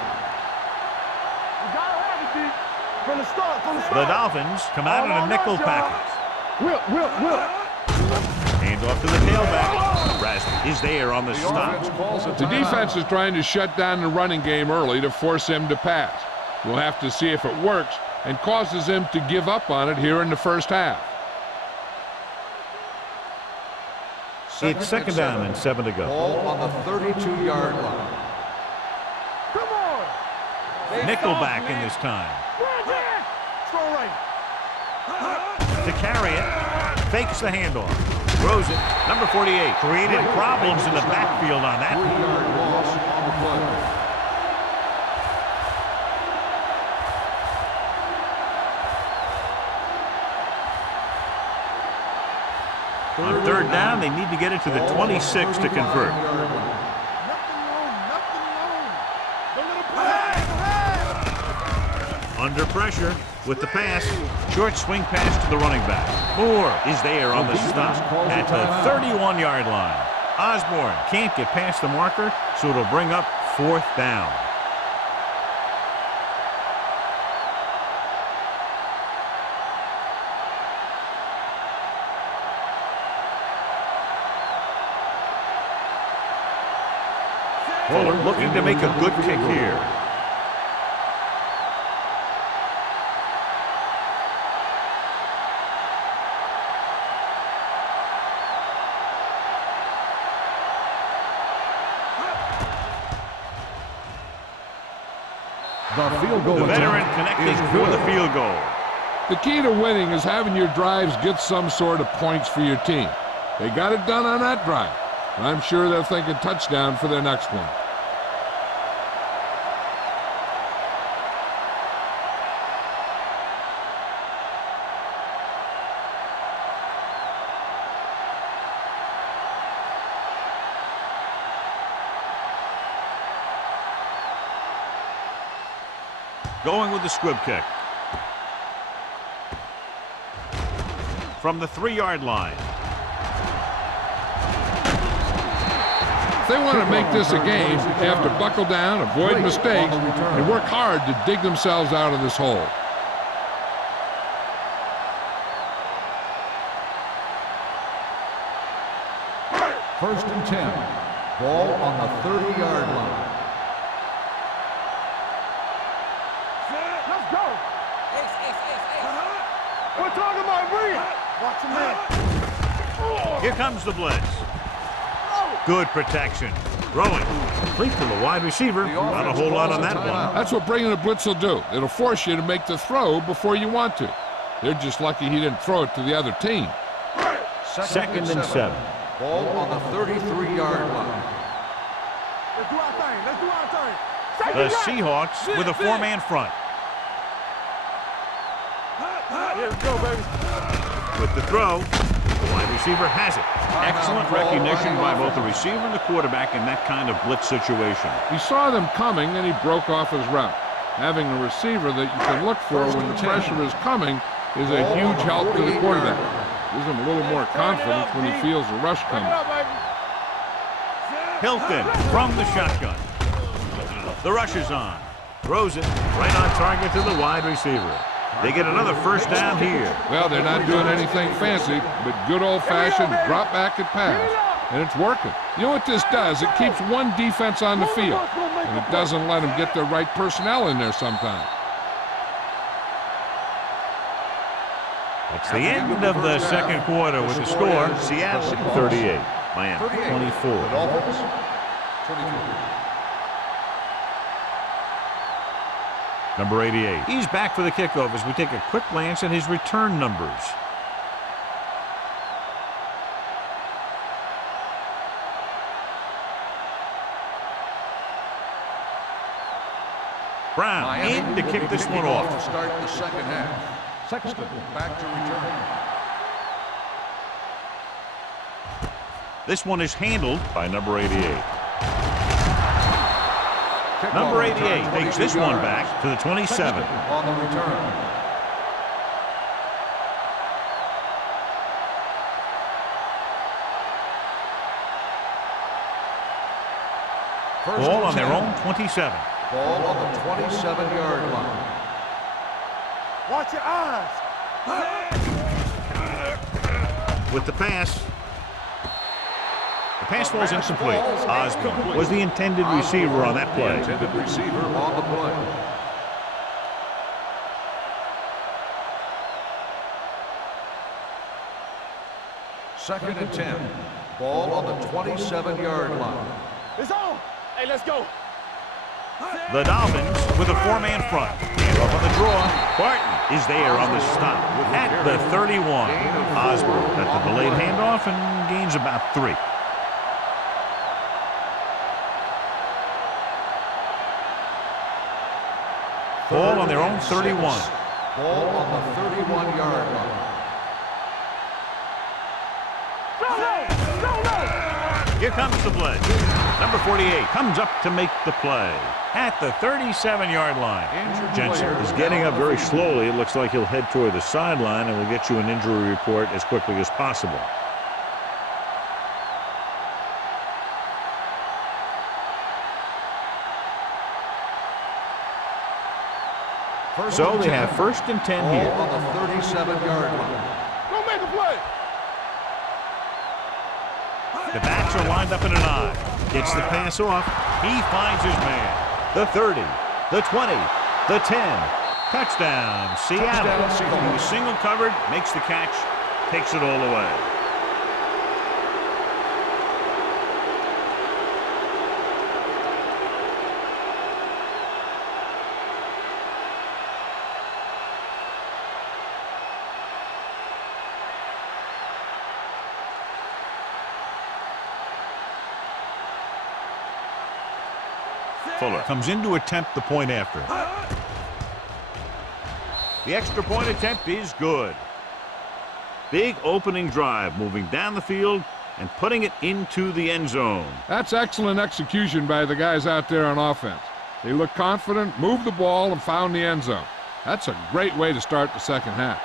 You gotta have it, D. From the start. The Dolphins come out in a nickel package. Whip. Hand off to the tailback. Rasmus is there on the stop. The defense is trying to shut down the running game early to force him to pass. We'll have to see if it works and causes him to give up on it here in the first half. It's second down and 7 to go. Ball on the 32-yard line. Come on. Nickelback in this time. Strong right. To carry it, fakes the handoff, throws it. Number 48 created problems in the backfield on that. 3-yard loss on the play. On third down, they need to get it to the 26 to convert. Under pressure with the pass. Short swing pass to the running back. Moore is there on the stop at the 31-yard line. Osborne can't get past the marker, so it'll bring up fourth down. Fuller looking to make a good kick here. The field goal. The veteran connecting for the field goal. The key to winning is having your drives get some sort of points for your team. They got it done on that drive. And I'm sure they'll think a touchdown for their next one. Going with the squib kick. From the 3-yard line. If they want to make this a game, they have to buckle down, avoid mistakes, and work hard to dig themselves out of this hole. First and 10. Ball on the 30-yard line. Let's go. We're talking about Reed. Watch him in. Here comes the blitz. Good protection. Throwing. Complete to the wide receiver. Not a whole lot on that one. That's what bringing a blitz will do. It'll force you to make the throw before you want to. They're just lucky he didn't throw it to the other team. Second and 7. Ball on the 33-yard line. Let's do our thing. Let's do our thing. The Seahawks with a 4-man front. Here we go, baby. With the throw, the wide receiver has it. Excellent recognition by both the receiver and the quarterback in that kind of blitz situation. He saw them coming and he broke off his route. Having a receiver that you can look for when the pressure is coming is a huge help to the quarterback. Gives him a little more confidence when he feels the rush coming. Hilton from the shotgun. The rush is on. Throws it right on target to the wide receiver. They get another first down here. Well, they're not doing anything fancy, but good old-fashioned drop back and pass. And it's working. You know what this does? It keeps one defense on the field, and it doesn't let them get the right personnel in there sometimes. That's the end of the second quarter with the score. Seattle 38, Miami 24. The Dolphins 22. Number 88. He's back for the kickoff as we take a quick glance at his return numbers. Brown in to kick this one off. To start the second half. Sexton back to return. This one is handled by number 88. Number 88 takes this one back to the 27. On the return. Ball on their own 27. Ball on the 27-yard line. Watch your eyes. With the pass. The pass falls incomplete. Osborne was the intended receiver on that play. Intended receiver on the play. Second and 10. Ball on the 27-yard line. It's on. Hey, let's go. The Dolphins with a 4-man front. And up on the draw. Barton is there on the stop at the 31. Osborne at the delayed handoff and gains about 3. Ball on their own 31. Ball on the 31-yard line. Here comes the blitz. Number 48 comes up to make the play at the 37-yard line. Jensen is getting up very slowly. It looks like he'll head toward the sideline, and we'll get you an injury report as quickly as possible. So they have first and 10 here. Ball on the 37-yard line. Go make a play. The backs are lined up in an I. Gets the pass off. He finds his man. The 30, the 20, the 10. Touchdown, Seattle. Touchdown, Seahawks. He was single covered, makes the catch, takes it all away. Fuller comes in to attempt the point after. The extra point attempt is good. Big opening drive, moving down the field and putting it into the end zone. That's excellent execution by the guys out there on offense. They looked confident, moved the ball, and found the end zone. That's a great way to start the second half.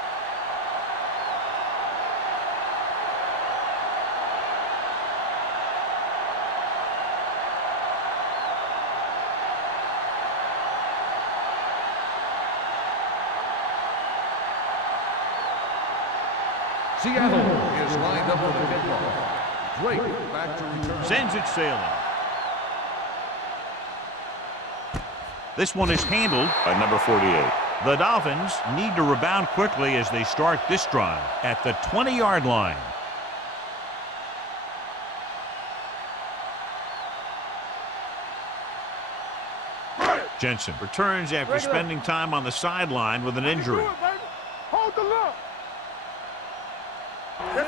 Seattle is lined up for the kickoff. Drake back to return. Sends it sailing. This one is handled by number 48. The Dolphins need to rebound quickly as they start this drive at the 20-yard line. Jensen returns after spending time on the sideline with an injury. Hold the look.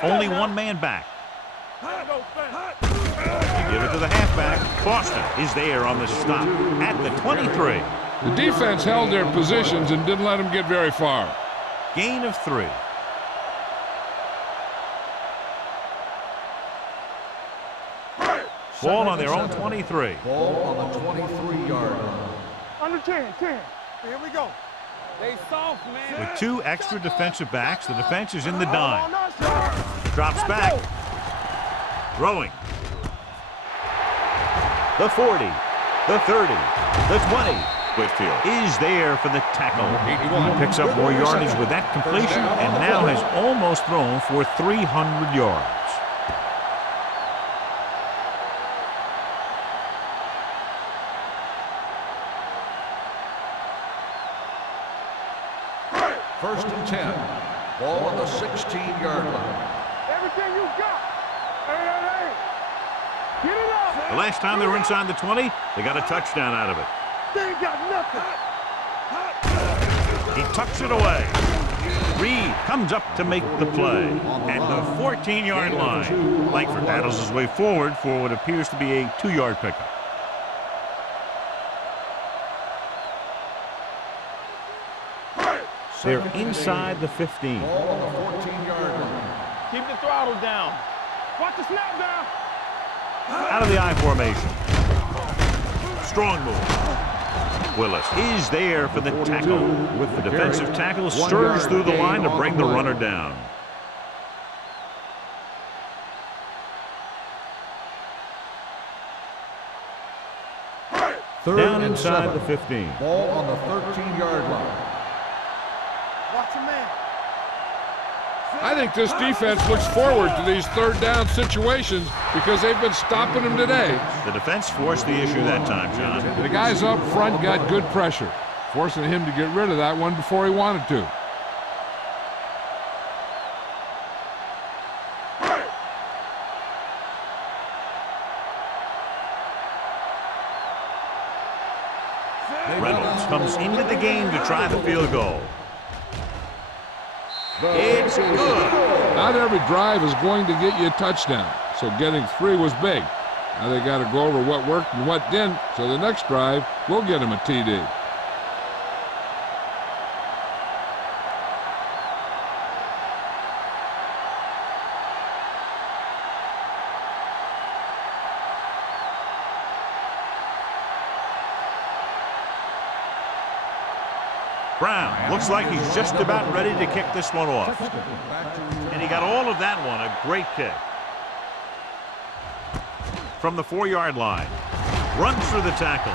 Only one man back. You give it to the halfback. Boston is there on the stop at the 23. The defense held their positions and didn't let them get very far. Gain of 3. Ball on their own 23. Ball on the 23-yard line. Under 10. Here we go. They soft, man. With 2 extra defensive backs, the defense is in the dime. Drops Drops back. Throwing. The 40. The 30. The 20. Whitfield is there for the tackle. He picks up more yardage with that completion and now has almost thrown for 300 yards. First and 10. Ball on the 16-yard line. Everything you got. Hey. Get it up. The last time they were inside the 20, they got a touchdown out of it. They ain't got nothing. He tucks it away. Reed comes up to make the play at the 14-yard line. Langford battles his way forward for what appears to be a 2-yard pickup. They're inside the 15. Ball on the 14-yard line. Keep the throttle down. Watch the snap down. Out of the I formation. Strong move. Willis is there for the tackle. With the defensive tackle surges through the line to bring the runner down. Down inside the 15. Ball on the 13-yard line. Watch your man. I think this defense looks forward to these third down situations because they've been stopping them today. The defense forced the issue that time, John. The guys up front got good pressure, forcing him to get rid of that one before he wanted to. Reynolds comes into the game to try the field goal. It's good. Not every drive is going to get you a touchdown, so getting 3 was big. Now they got to go over what worked and what didn't, so the next drive will get them a TD. Brown looks like he's just about ready to kick this one off. And he got all of that one, a great kick. From the 4-yard line. Runs through the tackle.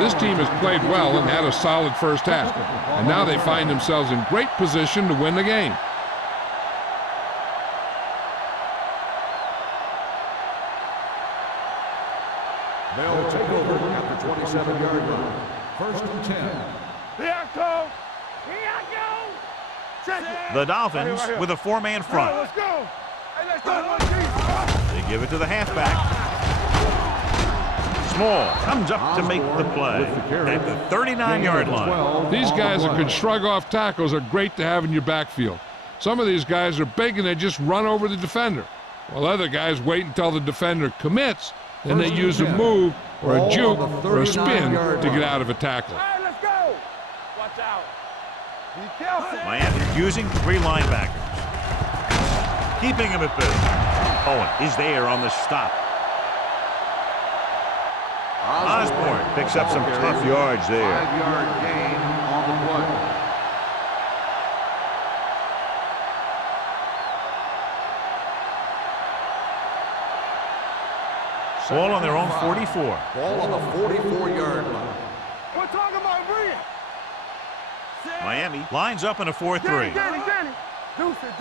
This team has played well and had a solid first half, and now they find themselves in great position to win the game. They'll take over at the 27-yard line. First and 10. Here I go. Here I go. Check it. The Dolphins with a 4-man front. Let's go. Hey, let's go. One deep. They give it to the halfback. Small comes up to make the play at the 39-yard line. These guys that can shrug off tackles are great to have in your backfield. Some of these guys are big and they just run over the defender, while other guys wait until the defender commits, then they use a move or a juke or a spin to get out of a tackle. Hey, let's go. Watch out. Be careful. Miami using 3 linebackers. Keeping him at bay. Owen is there on the stop. Osborne Picks up some tough yards there. 5-yard gain on the play. Ball on their own 44. Ball on the 44-yard line. We're talking about bringing. Miami lines up in a 4-3. Danny. Deuce it.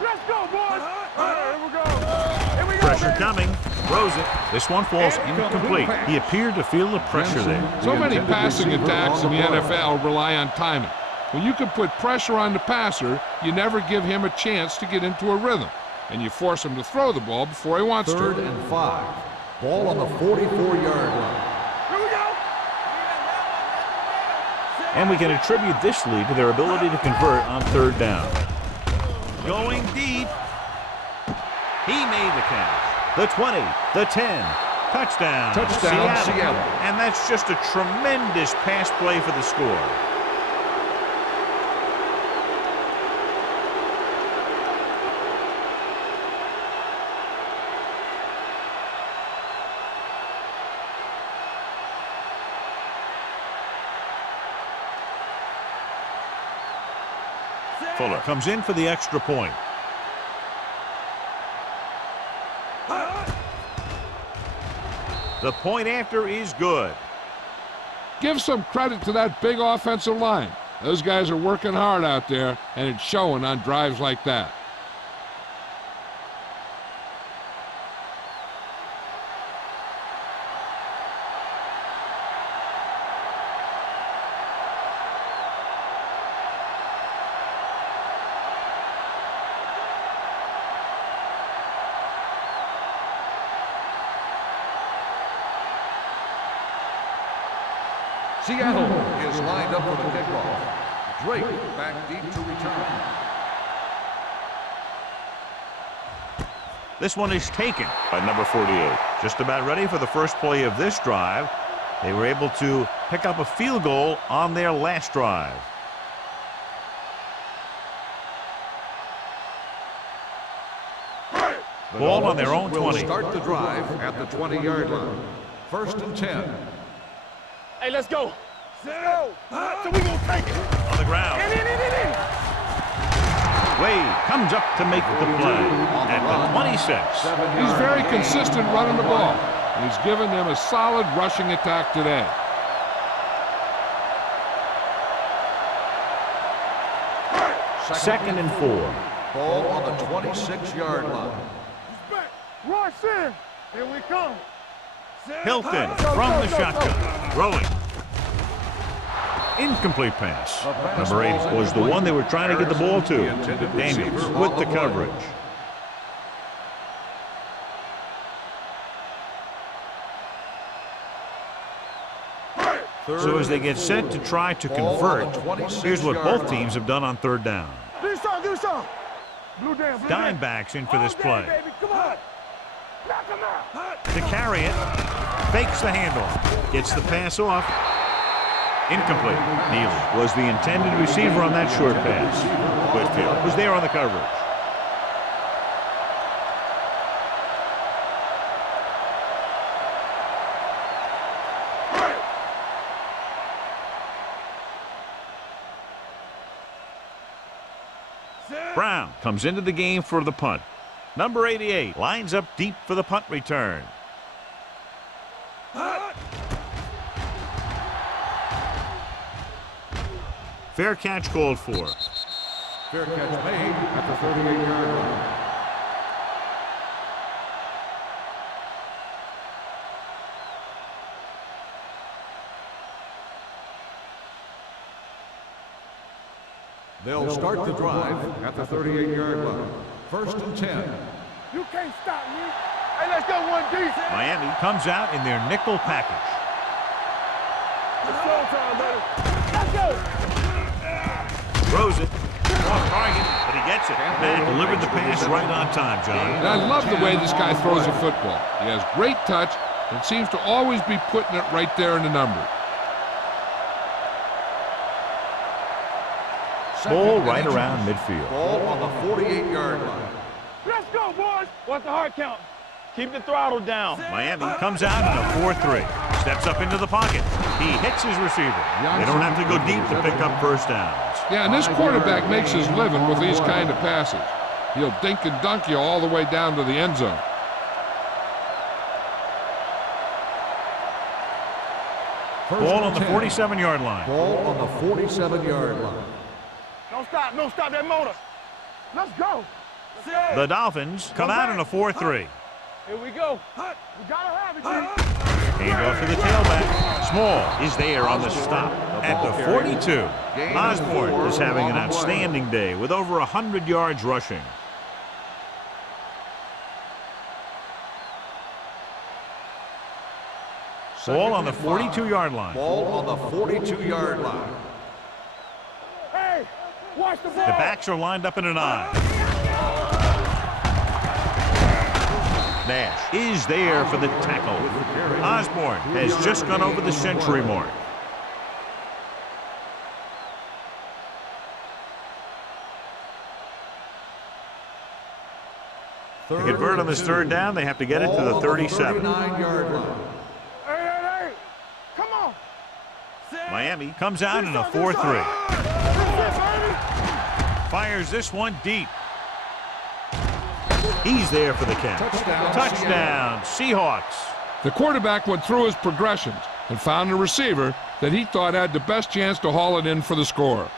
Let's go, boys. Here we go. Pressure coming. Throws it. This one falls incomplete. He appeared to feel the pressure there. So many passing attacks in the NFL rely on timing. When you can put pressure on the passer, you never give him a chance to get into a rhythm, and you force him to throw the ball before he wants to. 3rd and 5. Ball on the 44-yard line. Here we go. And we can attribute this lead to their ability to convert on 3rd down. Going deep. He made the catch. The 20, the 10. Touchdown. Seattle. And that's just a tremendous pass play for the score. Fuller comes in for the extra point. The point after is good. Give some credit to that big offensive line. Those guys are working hard out there, and it's showing on drives like that. Seattle is lined up for the kickoff. Drake back deep to return. This one is taken by number 48. Just about ready for the first play of this drive. They were able to pick up a field goal on their last drive. Ball on their own 20. Start the drive at the 20-yard line. 1st and 10. Hey, let's go. So we gonna take it. On the ground. In. Wade comes up to make the play at the 26. He's very consistent running the ball, and he's given them a solid rushing attack today. Second and 4. Ball on the 26-yard line. Rush in. Here we come. Hilton from the shotgun. Throwing. Incomplete pass. Number 8 was the one they were trying to get the ball to. Daniels with the coverage. So as they get set to try to convert, here's what both teams have done on 3rd down. Do some. Blue down. Dime backs in for this play. Baby. Come on. Knock him out. To carry it. Fakes the handoff. Gets the pass off. Incomplete. Neely was the intended receiver on that short pass. Whitfield was there on the coverage. Brown comes into the game for the punt. Number 88 lines up deep for the punt return. Fair catch called for. Fair catch made at the 38-yard line. They'll start the drive at the 38-yard line. 1st and 10. You can't stop me. Hey, let's go one deep. Miami comes out in their nickel package. It's showtime, buddy. Let's go. Throws it. Off target, but he gets it. Matt delivered the pass right on time, John. And I love the way this guy throws a football. He has great touch and seems to always be putting it right there in the number. Ball right around midfield. Ball on the 48-yard line. Let's go, boys. What's the hard count? Keep the throttle down. Miami comes out in a 4-3. Steps up into the pocket. He hits his receiver. They don't have to go deep to pick up first downs. Yeah, and this quarterback makes his living with these kind of passes. He'll dink and dunk you all the way down to the end zone. Ball on the 47-yard line. Ball on the 47-yard line. Don't stop that motor. Let's go. The Dolphins come out in a 4-3. Here we go. We gotta have it, Hand off to the tailback. Small is there on the stop at the 42. Osborne is having an outstanding day with over 100 yards rushing. Ball on the 42-yard line. Ball on the 42-yard line. Hey, watch the ball. The backs are lined up in an I. Nash is there for the tackle. Osborne has just gone over the century mark. To convert on this third down, they have to get it to the 37. 39-yard line. Hey, come on. Miami comes out in a 4-3. Fires this one deep. He's there for the catch. Touchdown, Seahawks. The quarterback went through his progressions and found a receiver that he thought had the best chance to haul it in for the score.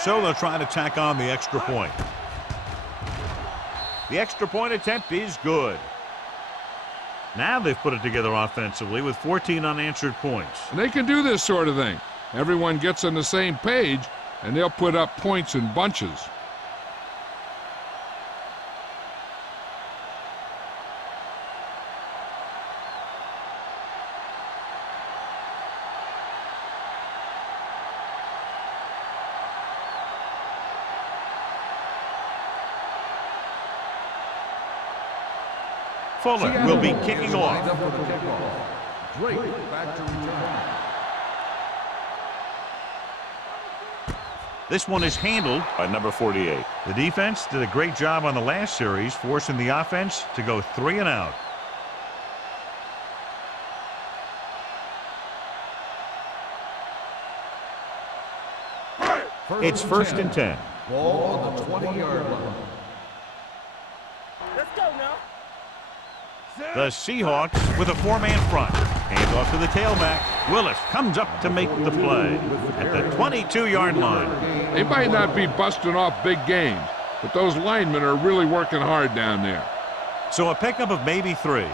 So they'll try to tack on the extra point. The extra point attempt is good. Now they've put it together offensively with 14 unanswered points. And they can do this sort of thing. Everyone gets on the same page, and they'll put up points in bunches. Fuller will be kicking off. Drake back to return. This one is handled by number 48. The defense did a great job on the last series, forcing the offense to go 3 and out. It's first and 10. Ball on the 20-yard line. Let's go now. The Seahawks with a 4-man front. Hand off to the tailback. Willis comes up to make the play at the 22-yard line. They might not be busting off big games, but those linemen are really working hard down there. So a pickup of maybe 3.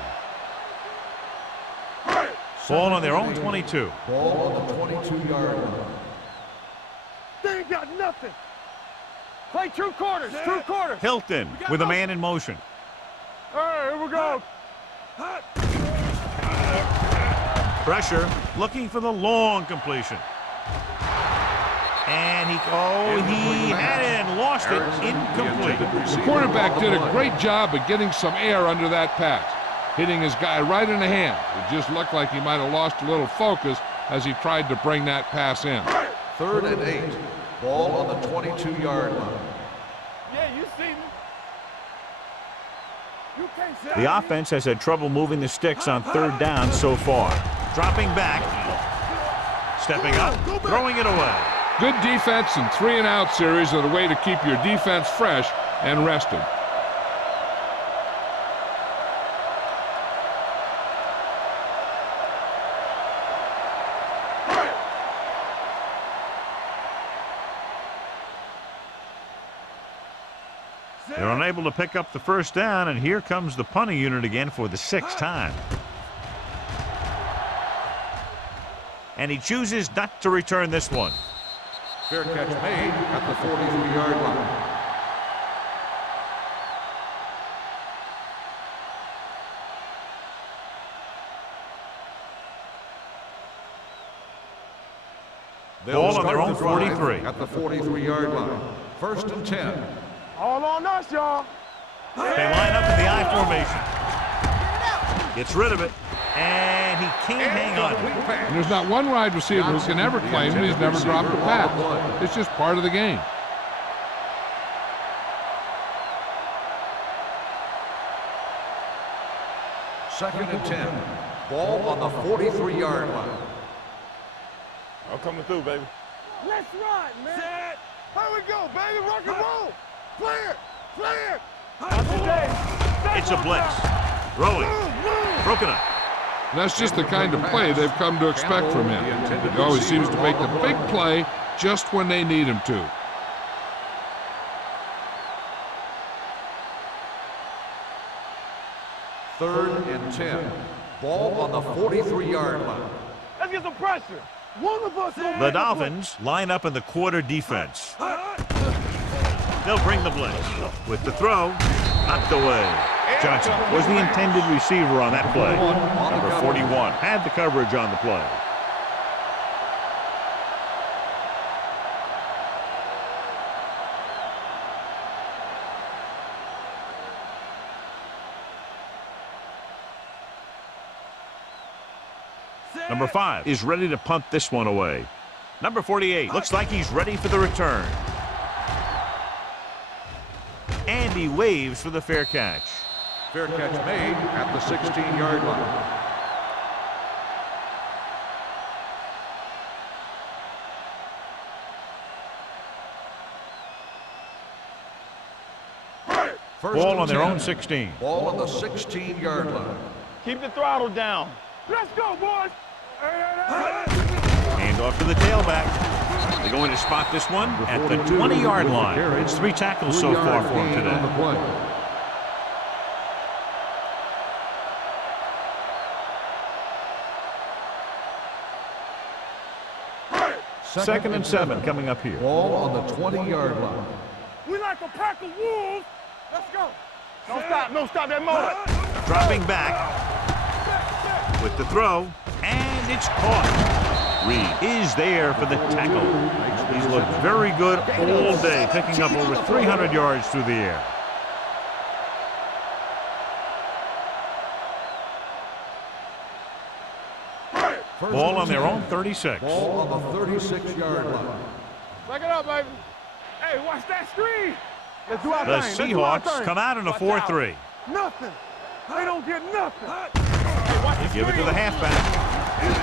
Ball on their own 22. Ball on the 22-yard line. They ain't got nothing. Play 2 quarters. 2 quarters. Hilton with a man in motion. All right, here we go. Pressure, looking for the long completion. And he had it and lost it, incomplete. The quarterback did a great job of getting some air under that pass, hitting his guy right in the hand. It just looked like he might have lost a little focus as he tried to bring that pass in. 3rd and 8. Ball on the 22-yard line. Yeah, you see me. You can't say The offense has had trouble moving the sticks on 3rd down so far. Dropping back, stepping up, throwing it away. Good defense and 3-and-out series are the way to keep your defense fresh and rested. They're unable to pick up the first down, and here comes the punting unit again for the 6th time. And he chooses not to return this one. Fair catch made at the 43-yard line. Ball on their own 43. At the 43-yard line. 1st and 10. all on us, y'all. They line up in the I formation. Gets rid of it, and he can't hang on. And there's not one wide receiver who can ever claim that he's never dropped a pass. It's just part of the game. Second and 10. Ball on the 43-yard line. I'm coming through, baby. Let's run, man. Set. Here we go, baby. Rock and roll. Play it. Play it. It's a blitz. Throwing. Broken up. And that's just the kind of play they've come to expect from him. He always seems to make the big play just when they need him to. Third and 10. Ball on the 43-yard line. Let's get some pressure. One of us. The Dolphins line up in the quarter defense. They'll bring the blitz. With the throw, knocked away. Johnson was the intended receiver on that play. Number 41 had the coverage on the play. Number 5 is ready to punt this one away. Number 48 looks like he's ready for the return. And he waves for the fair catch. Fair catch made at the 16-yard line. Ball on their own 16. Ball on the 16-yard line. Keep the throttle down. Let's go, boys. Hand off to the tailback. They're going to spot this one at the 20-yard line. It's 3 tackles so far for him today. Second and 7 coming up here. Ball on the 20-yard line. We like a pack of wolves. Let's go. Don't stop. Don't stop that motor. Dropping back with the throw, and it's caught. Reed is there for the tackle. He's looked very good all day, picking up over 300 yards through the air. Ball on their own 36. Ball on the 36-yard line. Back it up, baby. Hey, watch that screen. Let's do our The thing. Let's do our Seahawks thing. come out in a 4-3. Nothing. They don't get nothing. They give it to the halfback.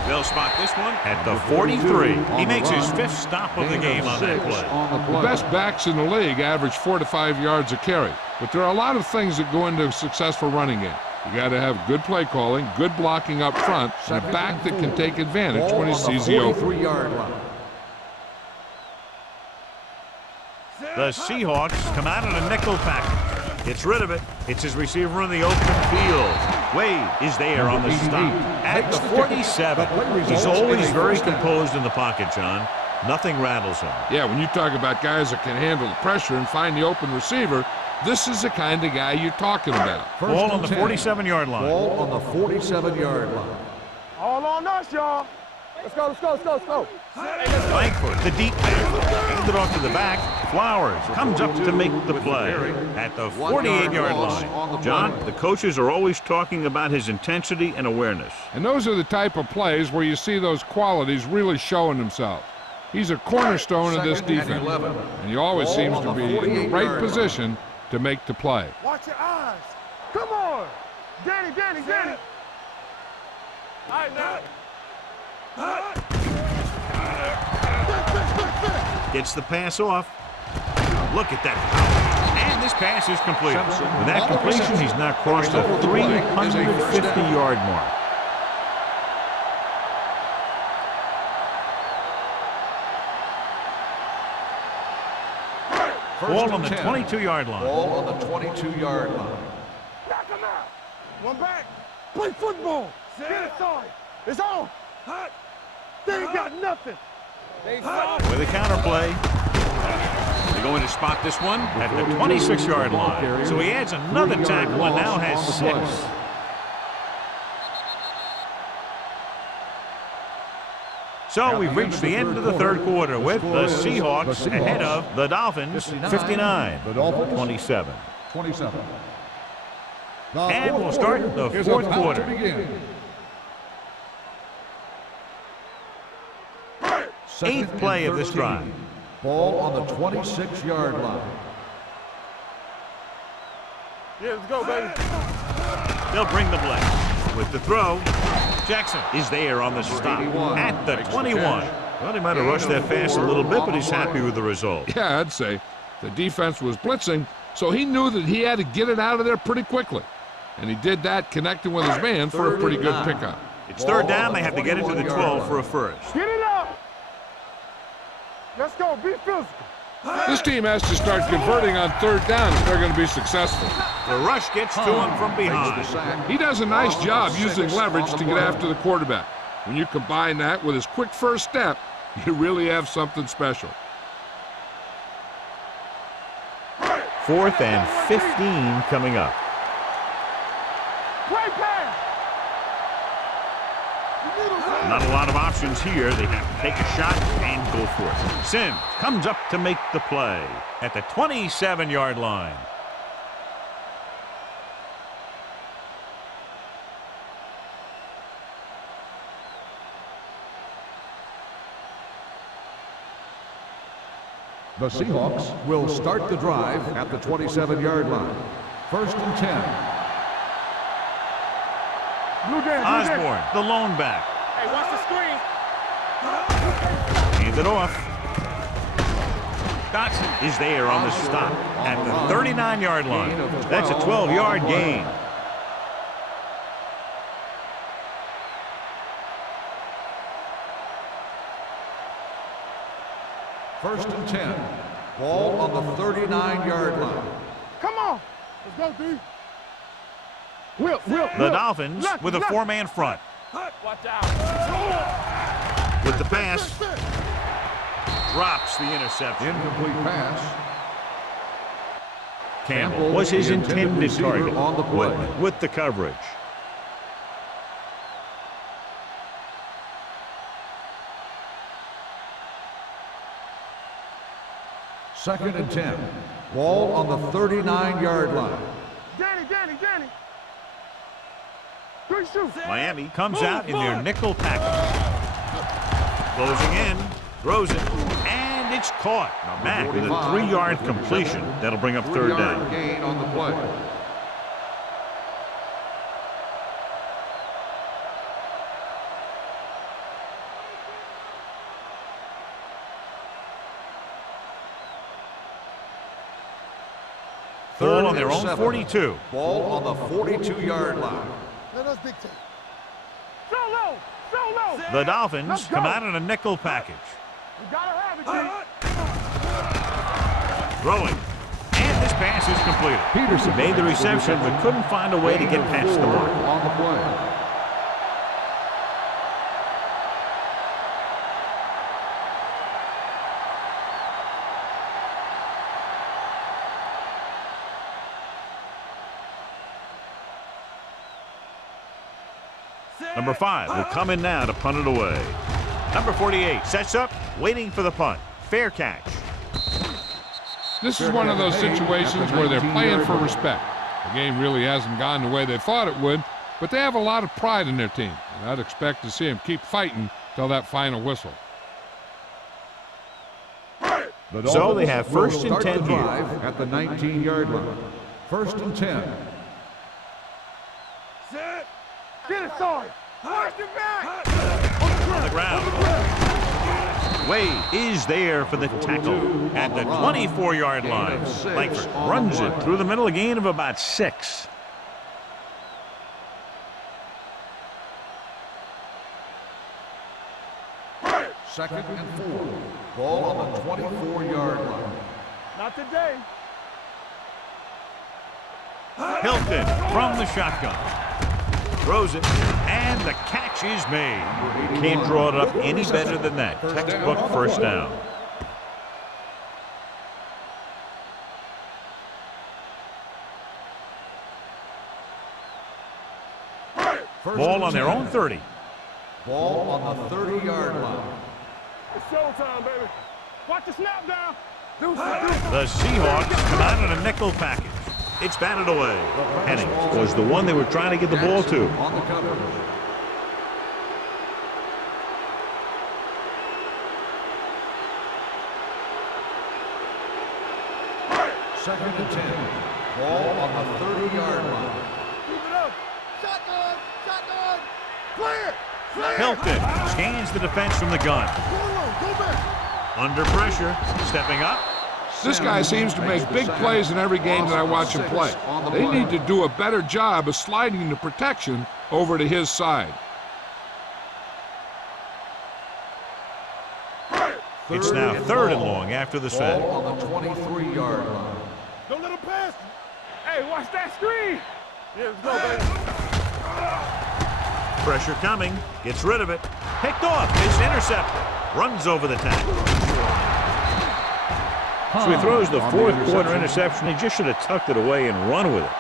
They'll spot this one at the 43. He makes his 5th stop of the game on that play. The best backs in the league average 4 to 5 yards a carry. But there are a lot of things that go into a successful running game. You got to have good play calling, good blocking up front, and a back that can take advantage when he sees the open. The Seahawks come out in a nickel package. Gets rid of it. It's his receiver in the open field. Wade is there on the stop. At the 47. He's always very composed in the pocket, John. Nothing rattles him. Yeah, when you talk about guys that can handle the pressure and find the open receiver, this is the kind of guy you're talking about. Ball on the 47-yard line. Ball on the 47-yard line. All on us, y'all. Let's go, let's go, let's go, let's go. Langford, the deep man. Handed off to the back. Flowers comes up to make the play at the 48-yard line. John, the coaches are always talking about his intensity and awareness. And those are the type of plays where you see those qualities really showing themselves. He's a cornerstone of this defense, and he always seems to be in the right position to make the play. Watch your eyes. Come on. Danny. All right, now. Gets the pass off. Look at that power. And this pass is completed. With that completion, he's now crossed the 350-yard mark. Ball on the 22-yard line. Ball on the 22-yard line. Knock him out. One back. Play football. Get it started. It's on. They ain't got nothing. With a counter play. They're going to spot this one at the 26-yard line. So he adds another tackle and now has 6. So we've reached the end of the third quarter with the Seahawks ahead of the Dolphins 59-27. And we'll start the is fourth about to quarter. begin. Eighth play of this drive. Ball on the 26-yard line. Yeah, let's go, baby. They'll bring the blitz. With the throw, Jackson is there on the stop at the 21. Well, he might have rushed that pass a little bit, but he's happy with the result. Yeah, I'd say. The defense was blitzing, so he knew that he had to get it out of there pretty quickly. And he did that connecting with his man for a pretty good pickup. It's third down. They have to get it to the 12 for a first. Get it up. Let's go. Be physical. This team has to start converting on third down if they're going to be successful. The rush gets to him from behind. He does a nice job using leverage to get after the quarterback. When you combine that with his quick first step, you really have something special. 4th and 15 coming up. Great pass. Not a lot of options here. They have to take a shot and go for it. Sims comes up to make the play at the 27-yard line. The Seahawks will start the drive at the 27-yard line. 1st and 10. Osborne, the lone back. Hey, watch the screen. Hand it off. Dotson is there on the stop at the 39-yard line. That's a 12-yard gain. First and 10. Ball on the 39-yard line. Come on. Let's go, D. Will. The Dolphins with a 4-man front. Watch out. With the pass. Drops the interception. Incomplete pass. Campbell was his intended target on the play. with the coverage. Second and 10. Ball on the 39-yard line. Danny. Good shoot. Miami comes out in their nickel package. Closing in, throws it, and it's caught. Mack with a 3-yard completion. That'll bring up third down. Gain on the play. Ball on their own 42. Ball on the 42-yard line. Let us dictate. So low. The Dolphins come out in a nickel package. We gotta have it, G. Throwing. And this pass is completed. Peterson Made the reception, but couldn't find a way to get past the mark. On the play. Number 5 will come in now to punt it away. Number 48 sets up, waiting for the punt. Fair catch. This is one of those situations where they're playing for respect. The game really hasn't gone the way they thought it would, but they have a lot of pride in their team, and I'd expect to see them keep fighting till that final whistle. So they have first and 10 here. At the 19-yard line. First and 10. Set. Get it started. Watch it back. On the ground. Wade is there for the tackle at the 24-yard line. Langford runs it through the middle, a gain of about 6. Second and 4. Ball on the 24-yard line. Not today. Hilton from the shotgun. Throws it, and the catch is made. Can't draw it up any better than that. Textbook first down. Ball on their own 30. Ball on the 30-yard line. It's showtime, baby. Watch the snap down. The Seahawks come out in a nickel package. It's batted away. Henning was the one they were trying to get the ball to. On the coverage. Second and 10. Ball on the 30-yard line. Keep it up. Shotgun. Shotgun. Clear. Clear. Hilton scans the defense from the gun. Go back. Under pressure, stepping up. This guy seems to make big plays in every game that I watch him play. They need to do a better job of sliding the protection over to his side. It's now third and long after the set. Ball on the 23-yard line. Don't let him pass. Hey, watch that screen. Yeah, let's go, baby. Pressure coming. Gets rid of it. Picked off. It's intercepted. Runs over the tackle. So he throws the fourth quarter interception. He just should have tucked it away and run with it.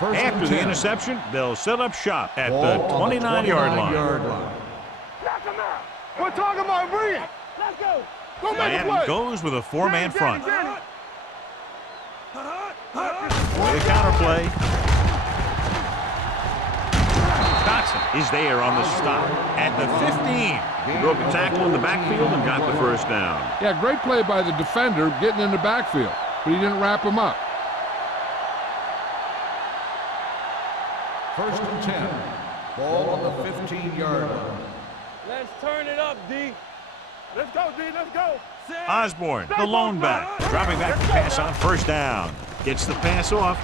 After the interception, they'll set up shop at the 29-yard line. Knock him out. We're talking about bring it. Let's go. Go make a Miami play. goes with a four-man front. Get it. The counterplay. Dotson is there on the stop at the 15. He broke a tackle in the backfield and got the first down. Yeah, great play by the defender getting in the backfield, but he didn't wrap him up. First and 10. Ball on the 15-yard line. Let's turn it up, D. Let's go, D. Let's go. Osborne, the lone back, dropping back to pass on first down. Gets the pass off.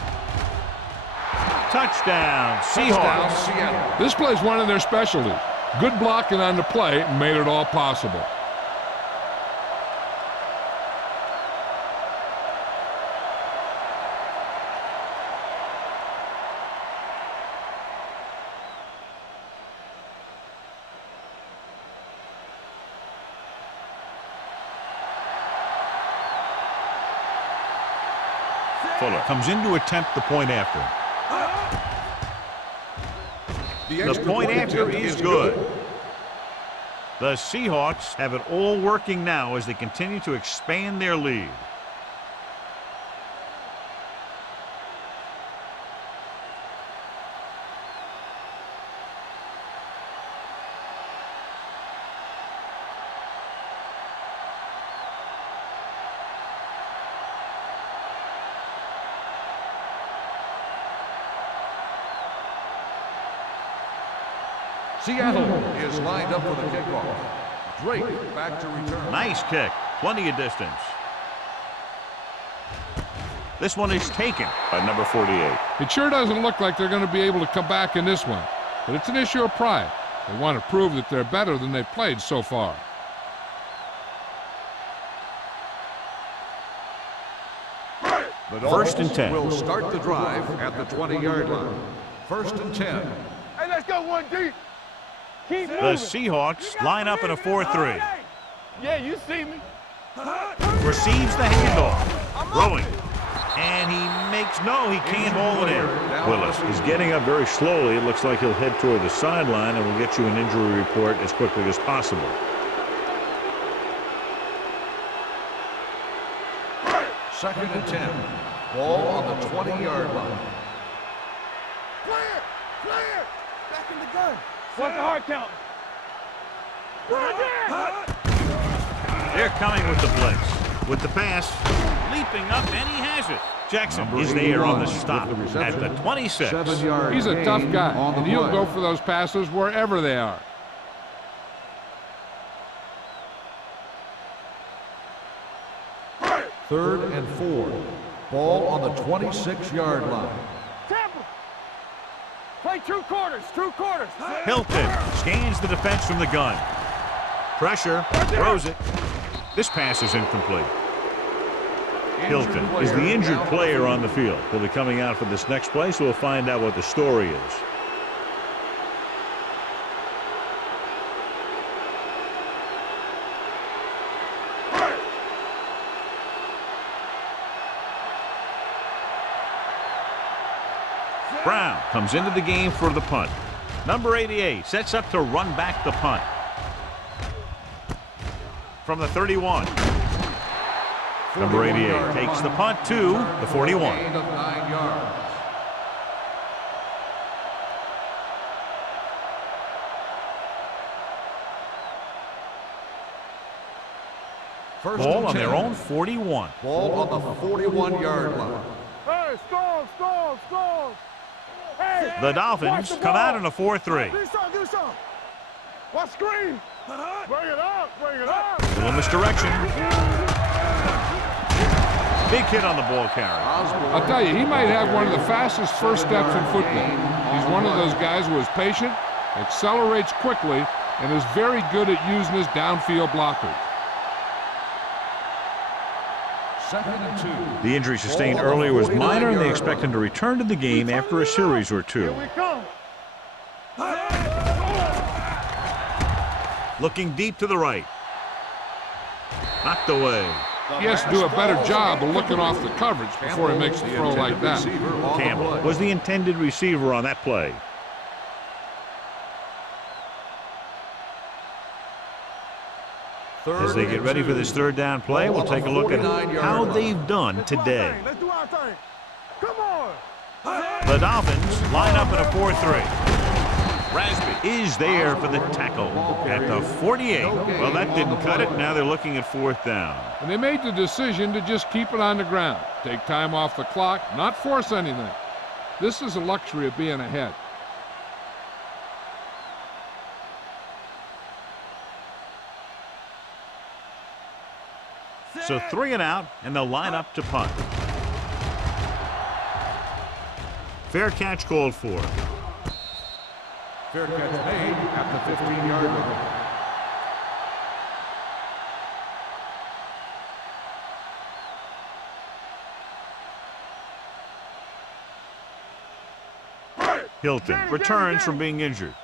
Touchdown, Seahawks. Seattle. This play's one of their specialties. Good blocking on the play made it all possible. Fuller comes in to attempt the point after. The point after is good. The Seahawks have it all working now as they continue to expand their lead. Seattle is lined up for the kickoff. Drake back to return. Nice kick. Plenty of distance. This one is taken by number 48. It sure doesn't look like they're going to be able to come back in this one, but it's an issue of pride. They want to prove that they're better than they've played so far. First and 10. Will start the drive at the 20-yard line. First and 10. Hey, let's go, 1D. Keep The moving. Seahawks line up in a 4-3. Yeah, you see me. Receives the handoff. Throwing. And he makes he can't haul it in. Willis is getting up very slowly. It looks like he'll head toward the sideline, and we'll get you an injury report as quickly as possible. Second and 10. Ball on the 20-yard line. Clear. Clear. Back in the gun. What's the hard count? Right there. They're coming with the blitz. With the pass, leaping up, and he has it. Jackson is there on the stop at the 26. 7-yard He's a tough gain guy, on the and he'll play. go for those passes wherever they are. Third and 4. Ball on the 26-yard line. Tampa. Play 2 quarters. 2 quarters. Hilton scans the defense from the gun. Pressure, throws it. This pass is incomplete. Hilton is the injured player on the field. He'll be coming out for this next play, so we'll find out what the story is. Brown comes into the game for the punt. Number 88 sets up to run back the punt. From the 31. Number 88 takes the punt to the 41. Gain of 9 yards. First Ball and on 10. their own 41. Ball on the 41-yard line. Hey, storm. Hey, The Dolphins watch the come ball. out in a 4-3. Do something. Watch screen. Bring it up. Little misdirection. Big hit on the ball carrier. I'll tell you, he might have one of the fastest first steps in football. He's one of those guys who is patient, accelerates quickly, and is very good at using his downfield blockers. Second and 2. The injury sustained earlier was minor, and they expect him to return to the game after a series or two. Here we come. Looking deep to the right. Knocked away. He has to do a better job of looking off the coverage before he makes a throw like that. Campbell was the intended receiver on that play. As they get ready for this third down play, we'll take a look at how they've done today. Let's do our thing. Come on. The Dolphins line up in a 4-3. Rasby is there for the tackle at the 48. Well, that didn't cut it. Now they're looking at fourth down. And they made the decision to just keep it on the ground, take time off the clock, not force anything. This is a luxury of being ahead. So 3 and out, and they'll line up to punt. Fair catch called for. Fair catch made at the 15-yard line. Hilton returns from being injured.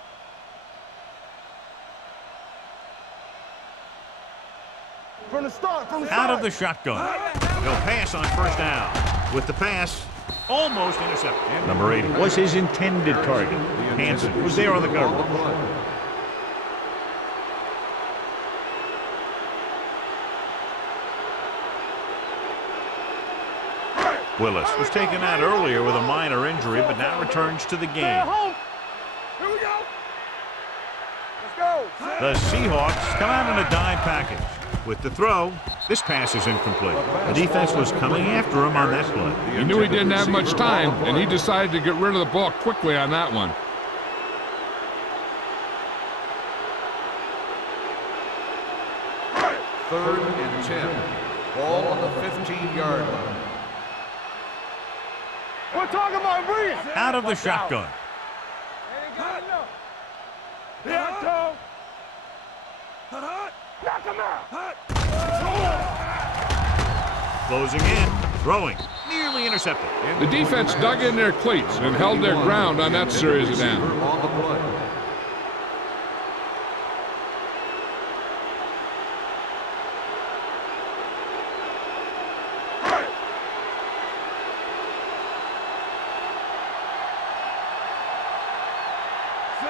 From the start. Out of the shotgun. He'll pass on first down. With the pass, almost intercepted. Number 80 was his intended target. Hansen was there on the coverage. Willis was taken out earlier with a minor injury, but now returns to the game. Here we go. Let's go. The Seahawks come out in a dime package. With the throw, this pass is incomplete. The defense was coming after him on that play. He knew he didn't have much time, and he decided to get rid of the ball quickly on that one. Third and 10. Ball on the 15-yard line. We're talking about bringing. Out of the shotgun. Yeah, Tom. Knock him out. Closing in, throwing, nearly intercepted. The defense dug in their cleats and held their ground on that series of downs. On the play.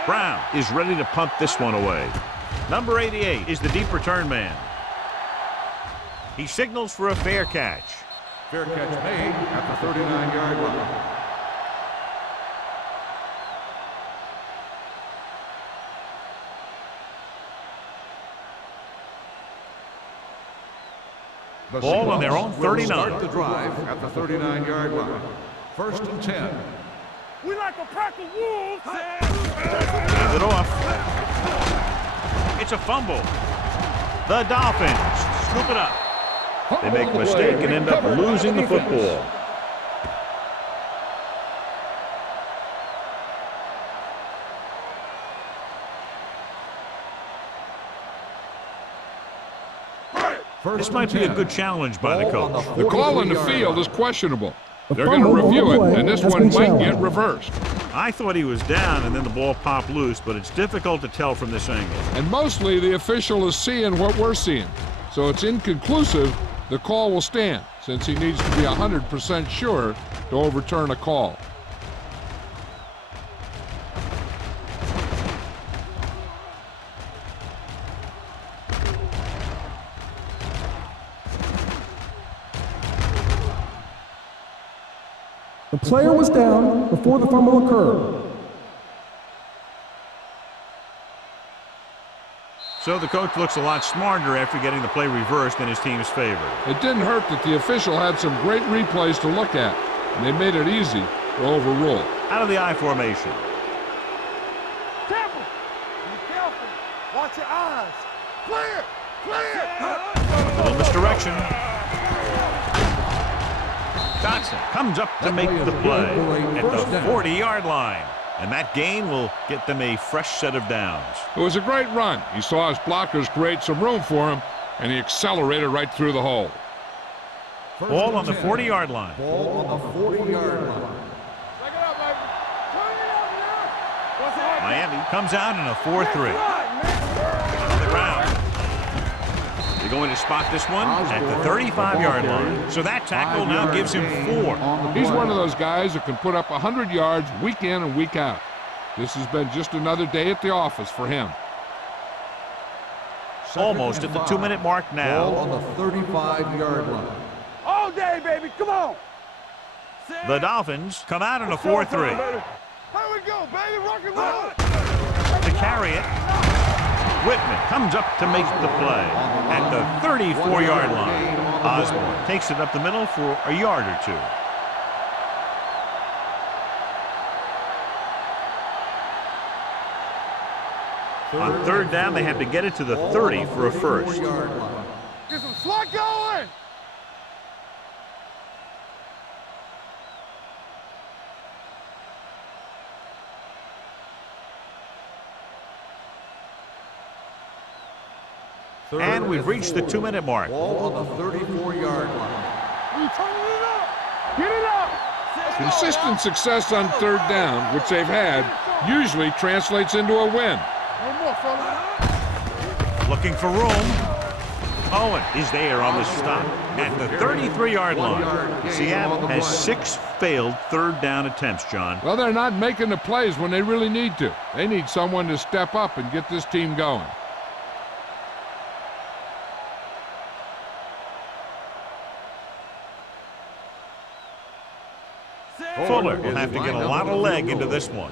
Brown is ready to punt this one away. Number 88 is the deep return man. He signals for a fair catch. Fair catch made at the 39-yard line. The Ball on their Seahawks own will 39. Start the drive at the 39-yard line. First and 10. We like a pack of wolves. Hands it off. It's a fumble. The Dolphins scoop it up. They make a mistake and end up losing the football. This might be a good challenge by the coach. The call in the field is questionable. The They're going to fumble on the review it, play and this has one been might get challenged. reversed. I thought he was down and then the ball popped loose, but it's difficult to tell from this angle. And mostly the official is seeing what we're seeing. So it's inconclusive. The call will stand, since he needs to be 100% sure to overturn a call. The player was down before the fumble occurred. So the coach looks a lot smarter after getting the play reversed in his team's favor. It didn't hurt that the official had some great replays to look at, and they made it easy to overrule. Out of the I formation. Careful! Be careful! Watch your eyes! Clear! Clear! A little misdirection. Johnson comes up to make the play at the 40-yard line. And that gain will get them a fresh set of downs. It was a great run. He saw his blockers create some room for him, and he accelerated right through the hole. Ball on the 40-yard line. Ball on the 40-yard line. Check it out, baby. Turn it up now. What's that? Miami comes out in a 4-3. On the ground. They're going to spot this one at the 35-yard line. So that tackle now gives him 4. He's one of those guys who can put up 100 yards week in and week out. This has been just another day at the office for him. Almost at the 2-minute mark now. Ball on the 35-yard line. All day, baby. Come on. The Dolphins come out in a 4-3. Here we go, baby. Rock and roll. To carry it, Whitman comes up to make the play at the 34-yard line. Osborne takes it up the middle for a yard or 2. On third down, they have to get it to the 30 for a first. Get some slot going. And we've reached the 2-minute mark. Ball on the 34-yard line. We turning it up. Get it up. Consistent success on third down, which they've had, usually translates into a win. No more, fella. Looking for room. Owen is there on the stop at the 33-yard line. Seattle has 6 failed third down attempts, John. Well, they're not making the plays when they really need to. They need someone to step up and get this team going. Fuller will have to get a lot of leg into this one.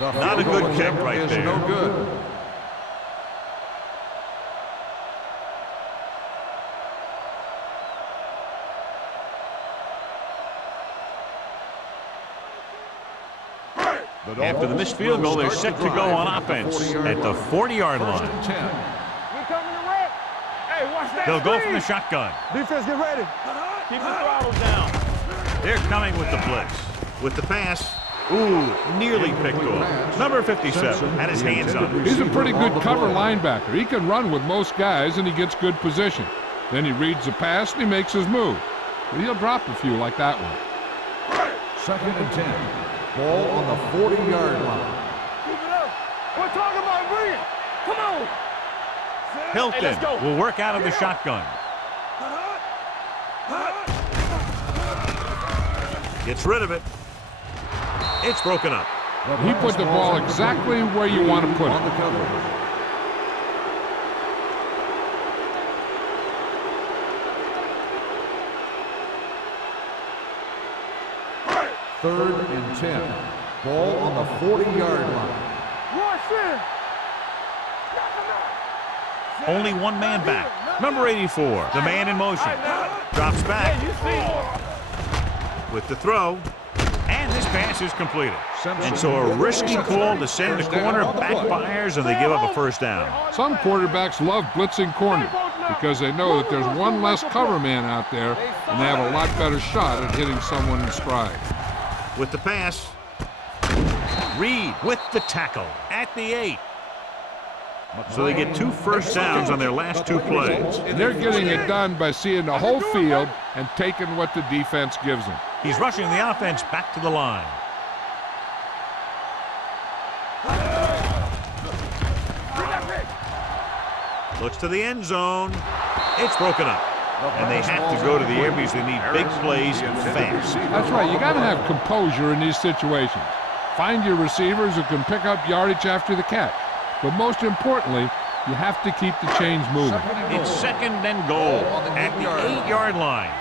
Not a good kick right there. No good. After the missed field goal, they're set to go on offense at the 40-yard line. We coming to wreck. Hey, watch that. They'll go screen. from the shotgun. Defense, get ready. Keep the throttle down. They're coming with the blitz. With the pass. Ooh, nearly picked off. Number 57 had his hands on it. He's a pretty good cover linebacker. He can run with most guys, and he gets good position. Then he reads the pass, and he makes his move. But he'll drop a few like that one. 2nd and 10. Ball on the 40-yard line. Keep it up. We're talking about bring it. Come on. Hilton will work out of the shotgun. Gets rid of it. It's broken up. He put the ball exactly where you want to put On the it. coverage. Third and 10. Ball on the 40-yard line. Rush in. Only one man back. Number 84, the man in motion. Drops back with the throw. And this pass is completed. And so a risky call to send the corner backfires, and they give up a first down. Some quarterbacks love blitzing corners because they know that there's one less cover man out there, and they have a lot better shot at hitting someone in stride. With the pass, Reed with the tackle at the 8. So they get 2 first downs on their last 2 plays. And they're getting it done by seeing the whole field and taking what the defense gives them. He's rushing the offense back to the line. Looks to the end zone. It's broken up. And they have to go to the air because they need big plays fast. That's right. You got to have composure in these situations. Find your receivers who can pick up yardage after the catch. But most importantly, you have to keep the chains moving. It's second and goal at the 8-yard line.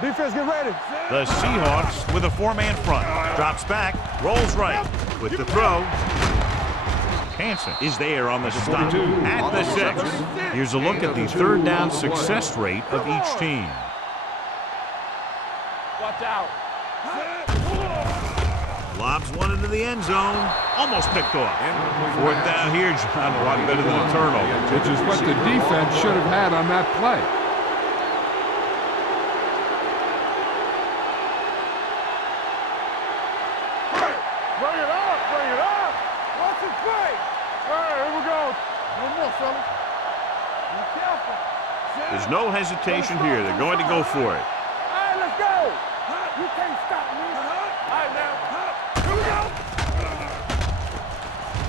Defense, get ready. The Seahawks with a 4-man front. Drops back, rolls right. With the throw, Hansen is there on the stop at the 6. Here's a look at the third down success rate of each team. Watch out. Lobs one into the end zone. Almost picked off. Fourth down here, John, a lot better than a turnover. Which is what the defense should have had on that play. Bring it up, bring it up. Watch it play. All right, here we go. One more, fella. Be careful. There's no hesitation here. They're going to go for it. All right, let's go. You can't stop me. All right, now. Here we go.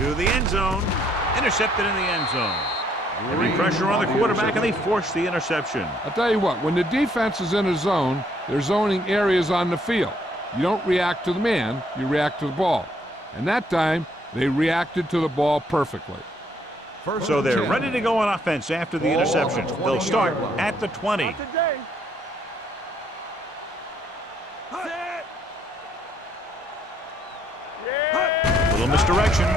To the end zone. Intercepted in the end zone. Heavy pressure on the quarterback, and they force the interception. I'll tell you what, when the defense is in a zone, they're zoning areas on the field. You don't react to the man, you react to the ball. And that time, they reacted to the ball perfectly. So they're ready to go on offense after the interception. They'll start at the 20. Not today. Little misdirection.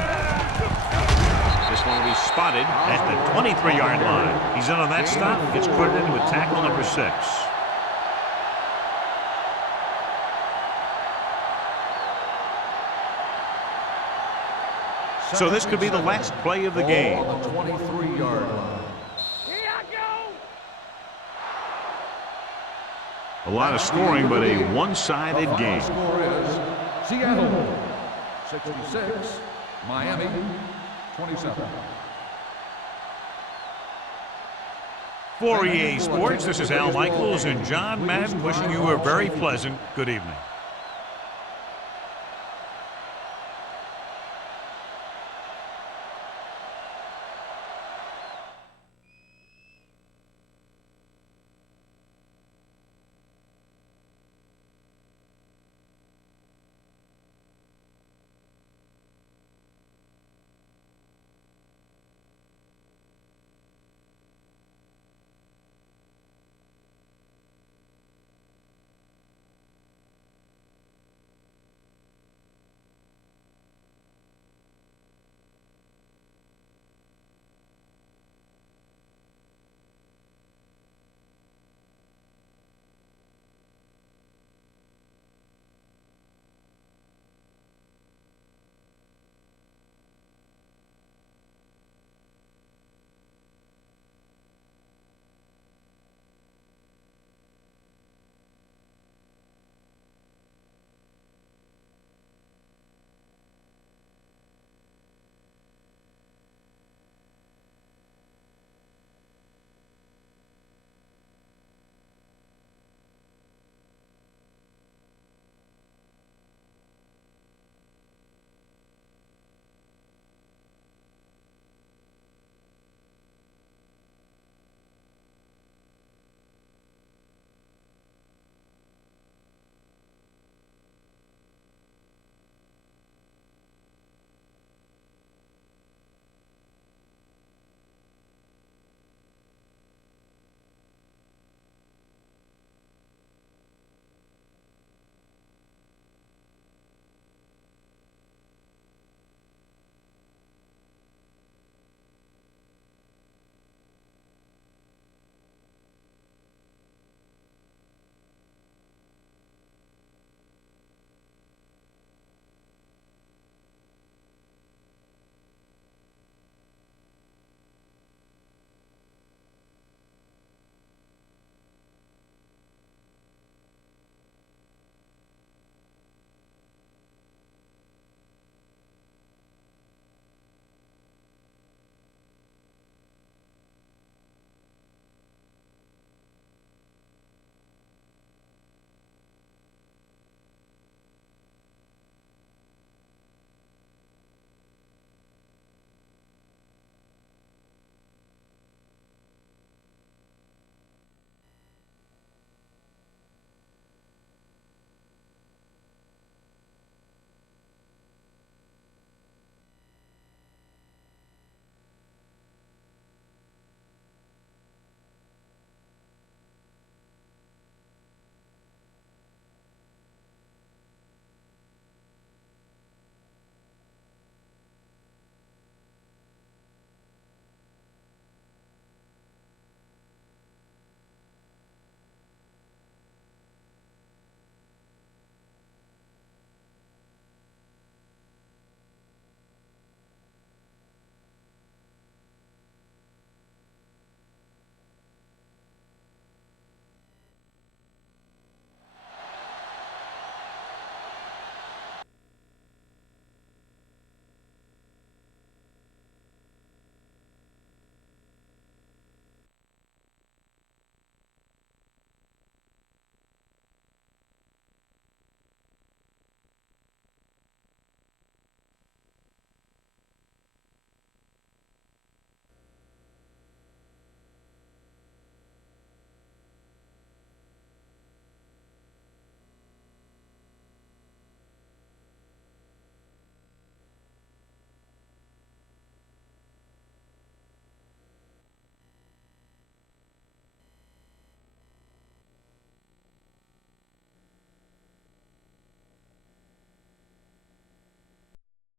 This one will be spotted at the 23-yard line. He's in on that stop. Gets credited with tackle number 6. So this could be the last play of the game. On the 23-yard line. Here I go. A lot of scoring, but a one-sided The game. score is Seattle 66, Miami 27. For EA Sports, this is Al Michaels and John Madden wishing you a very pleasant good evening.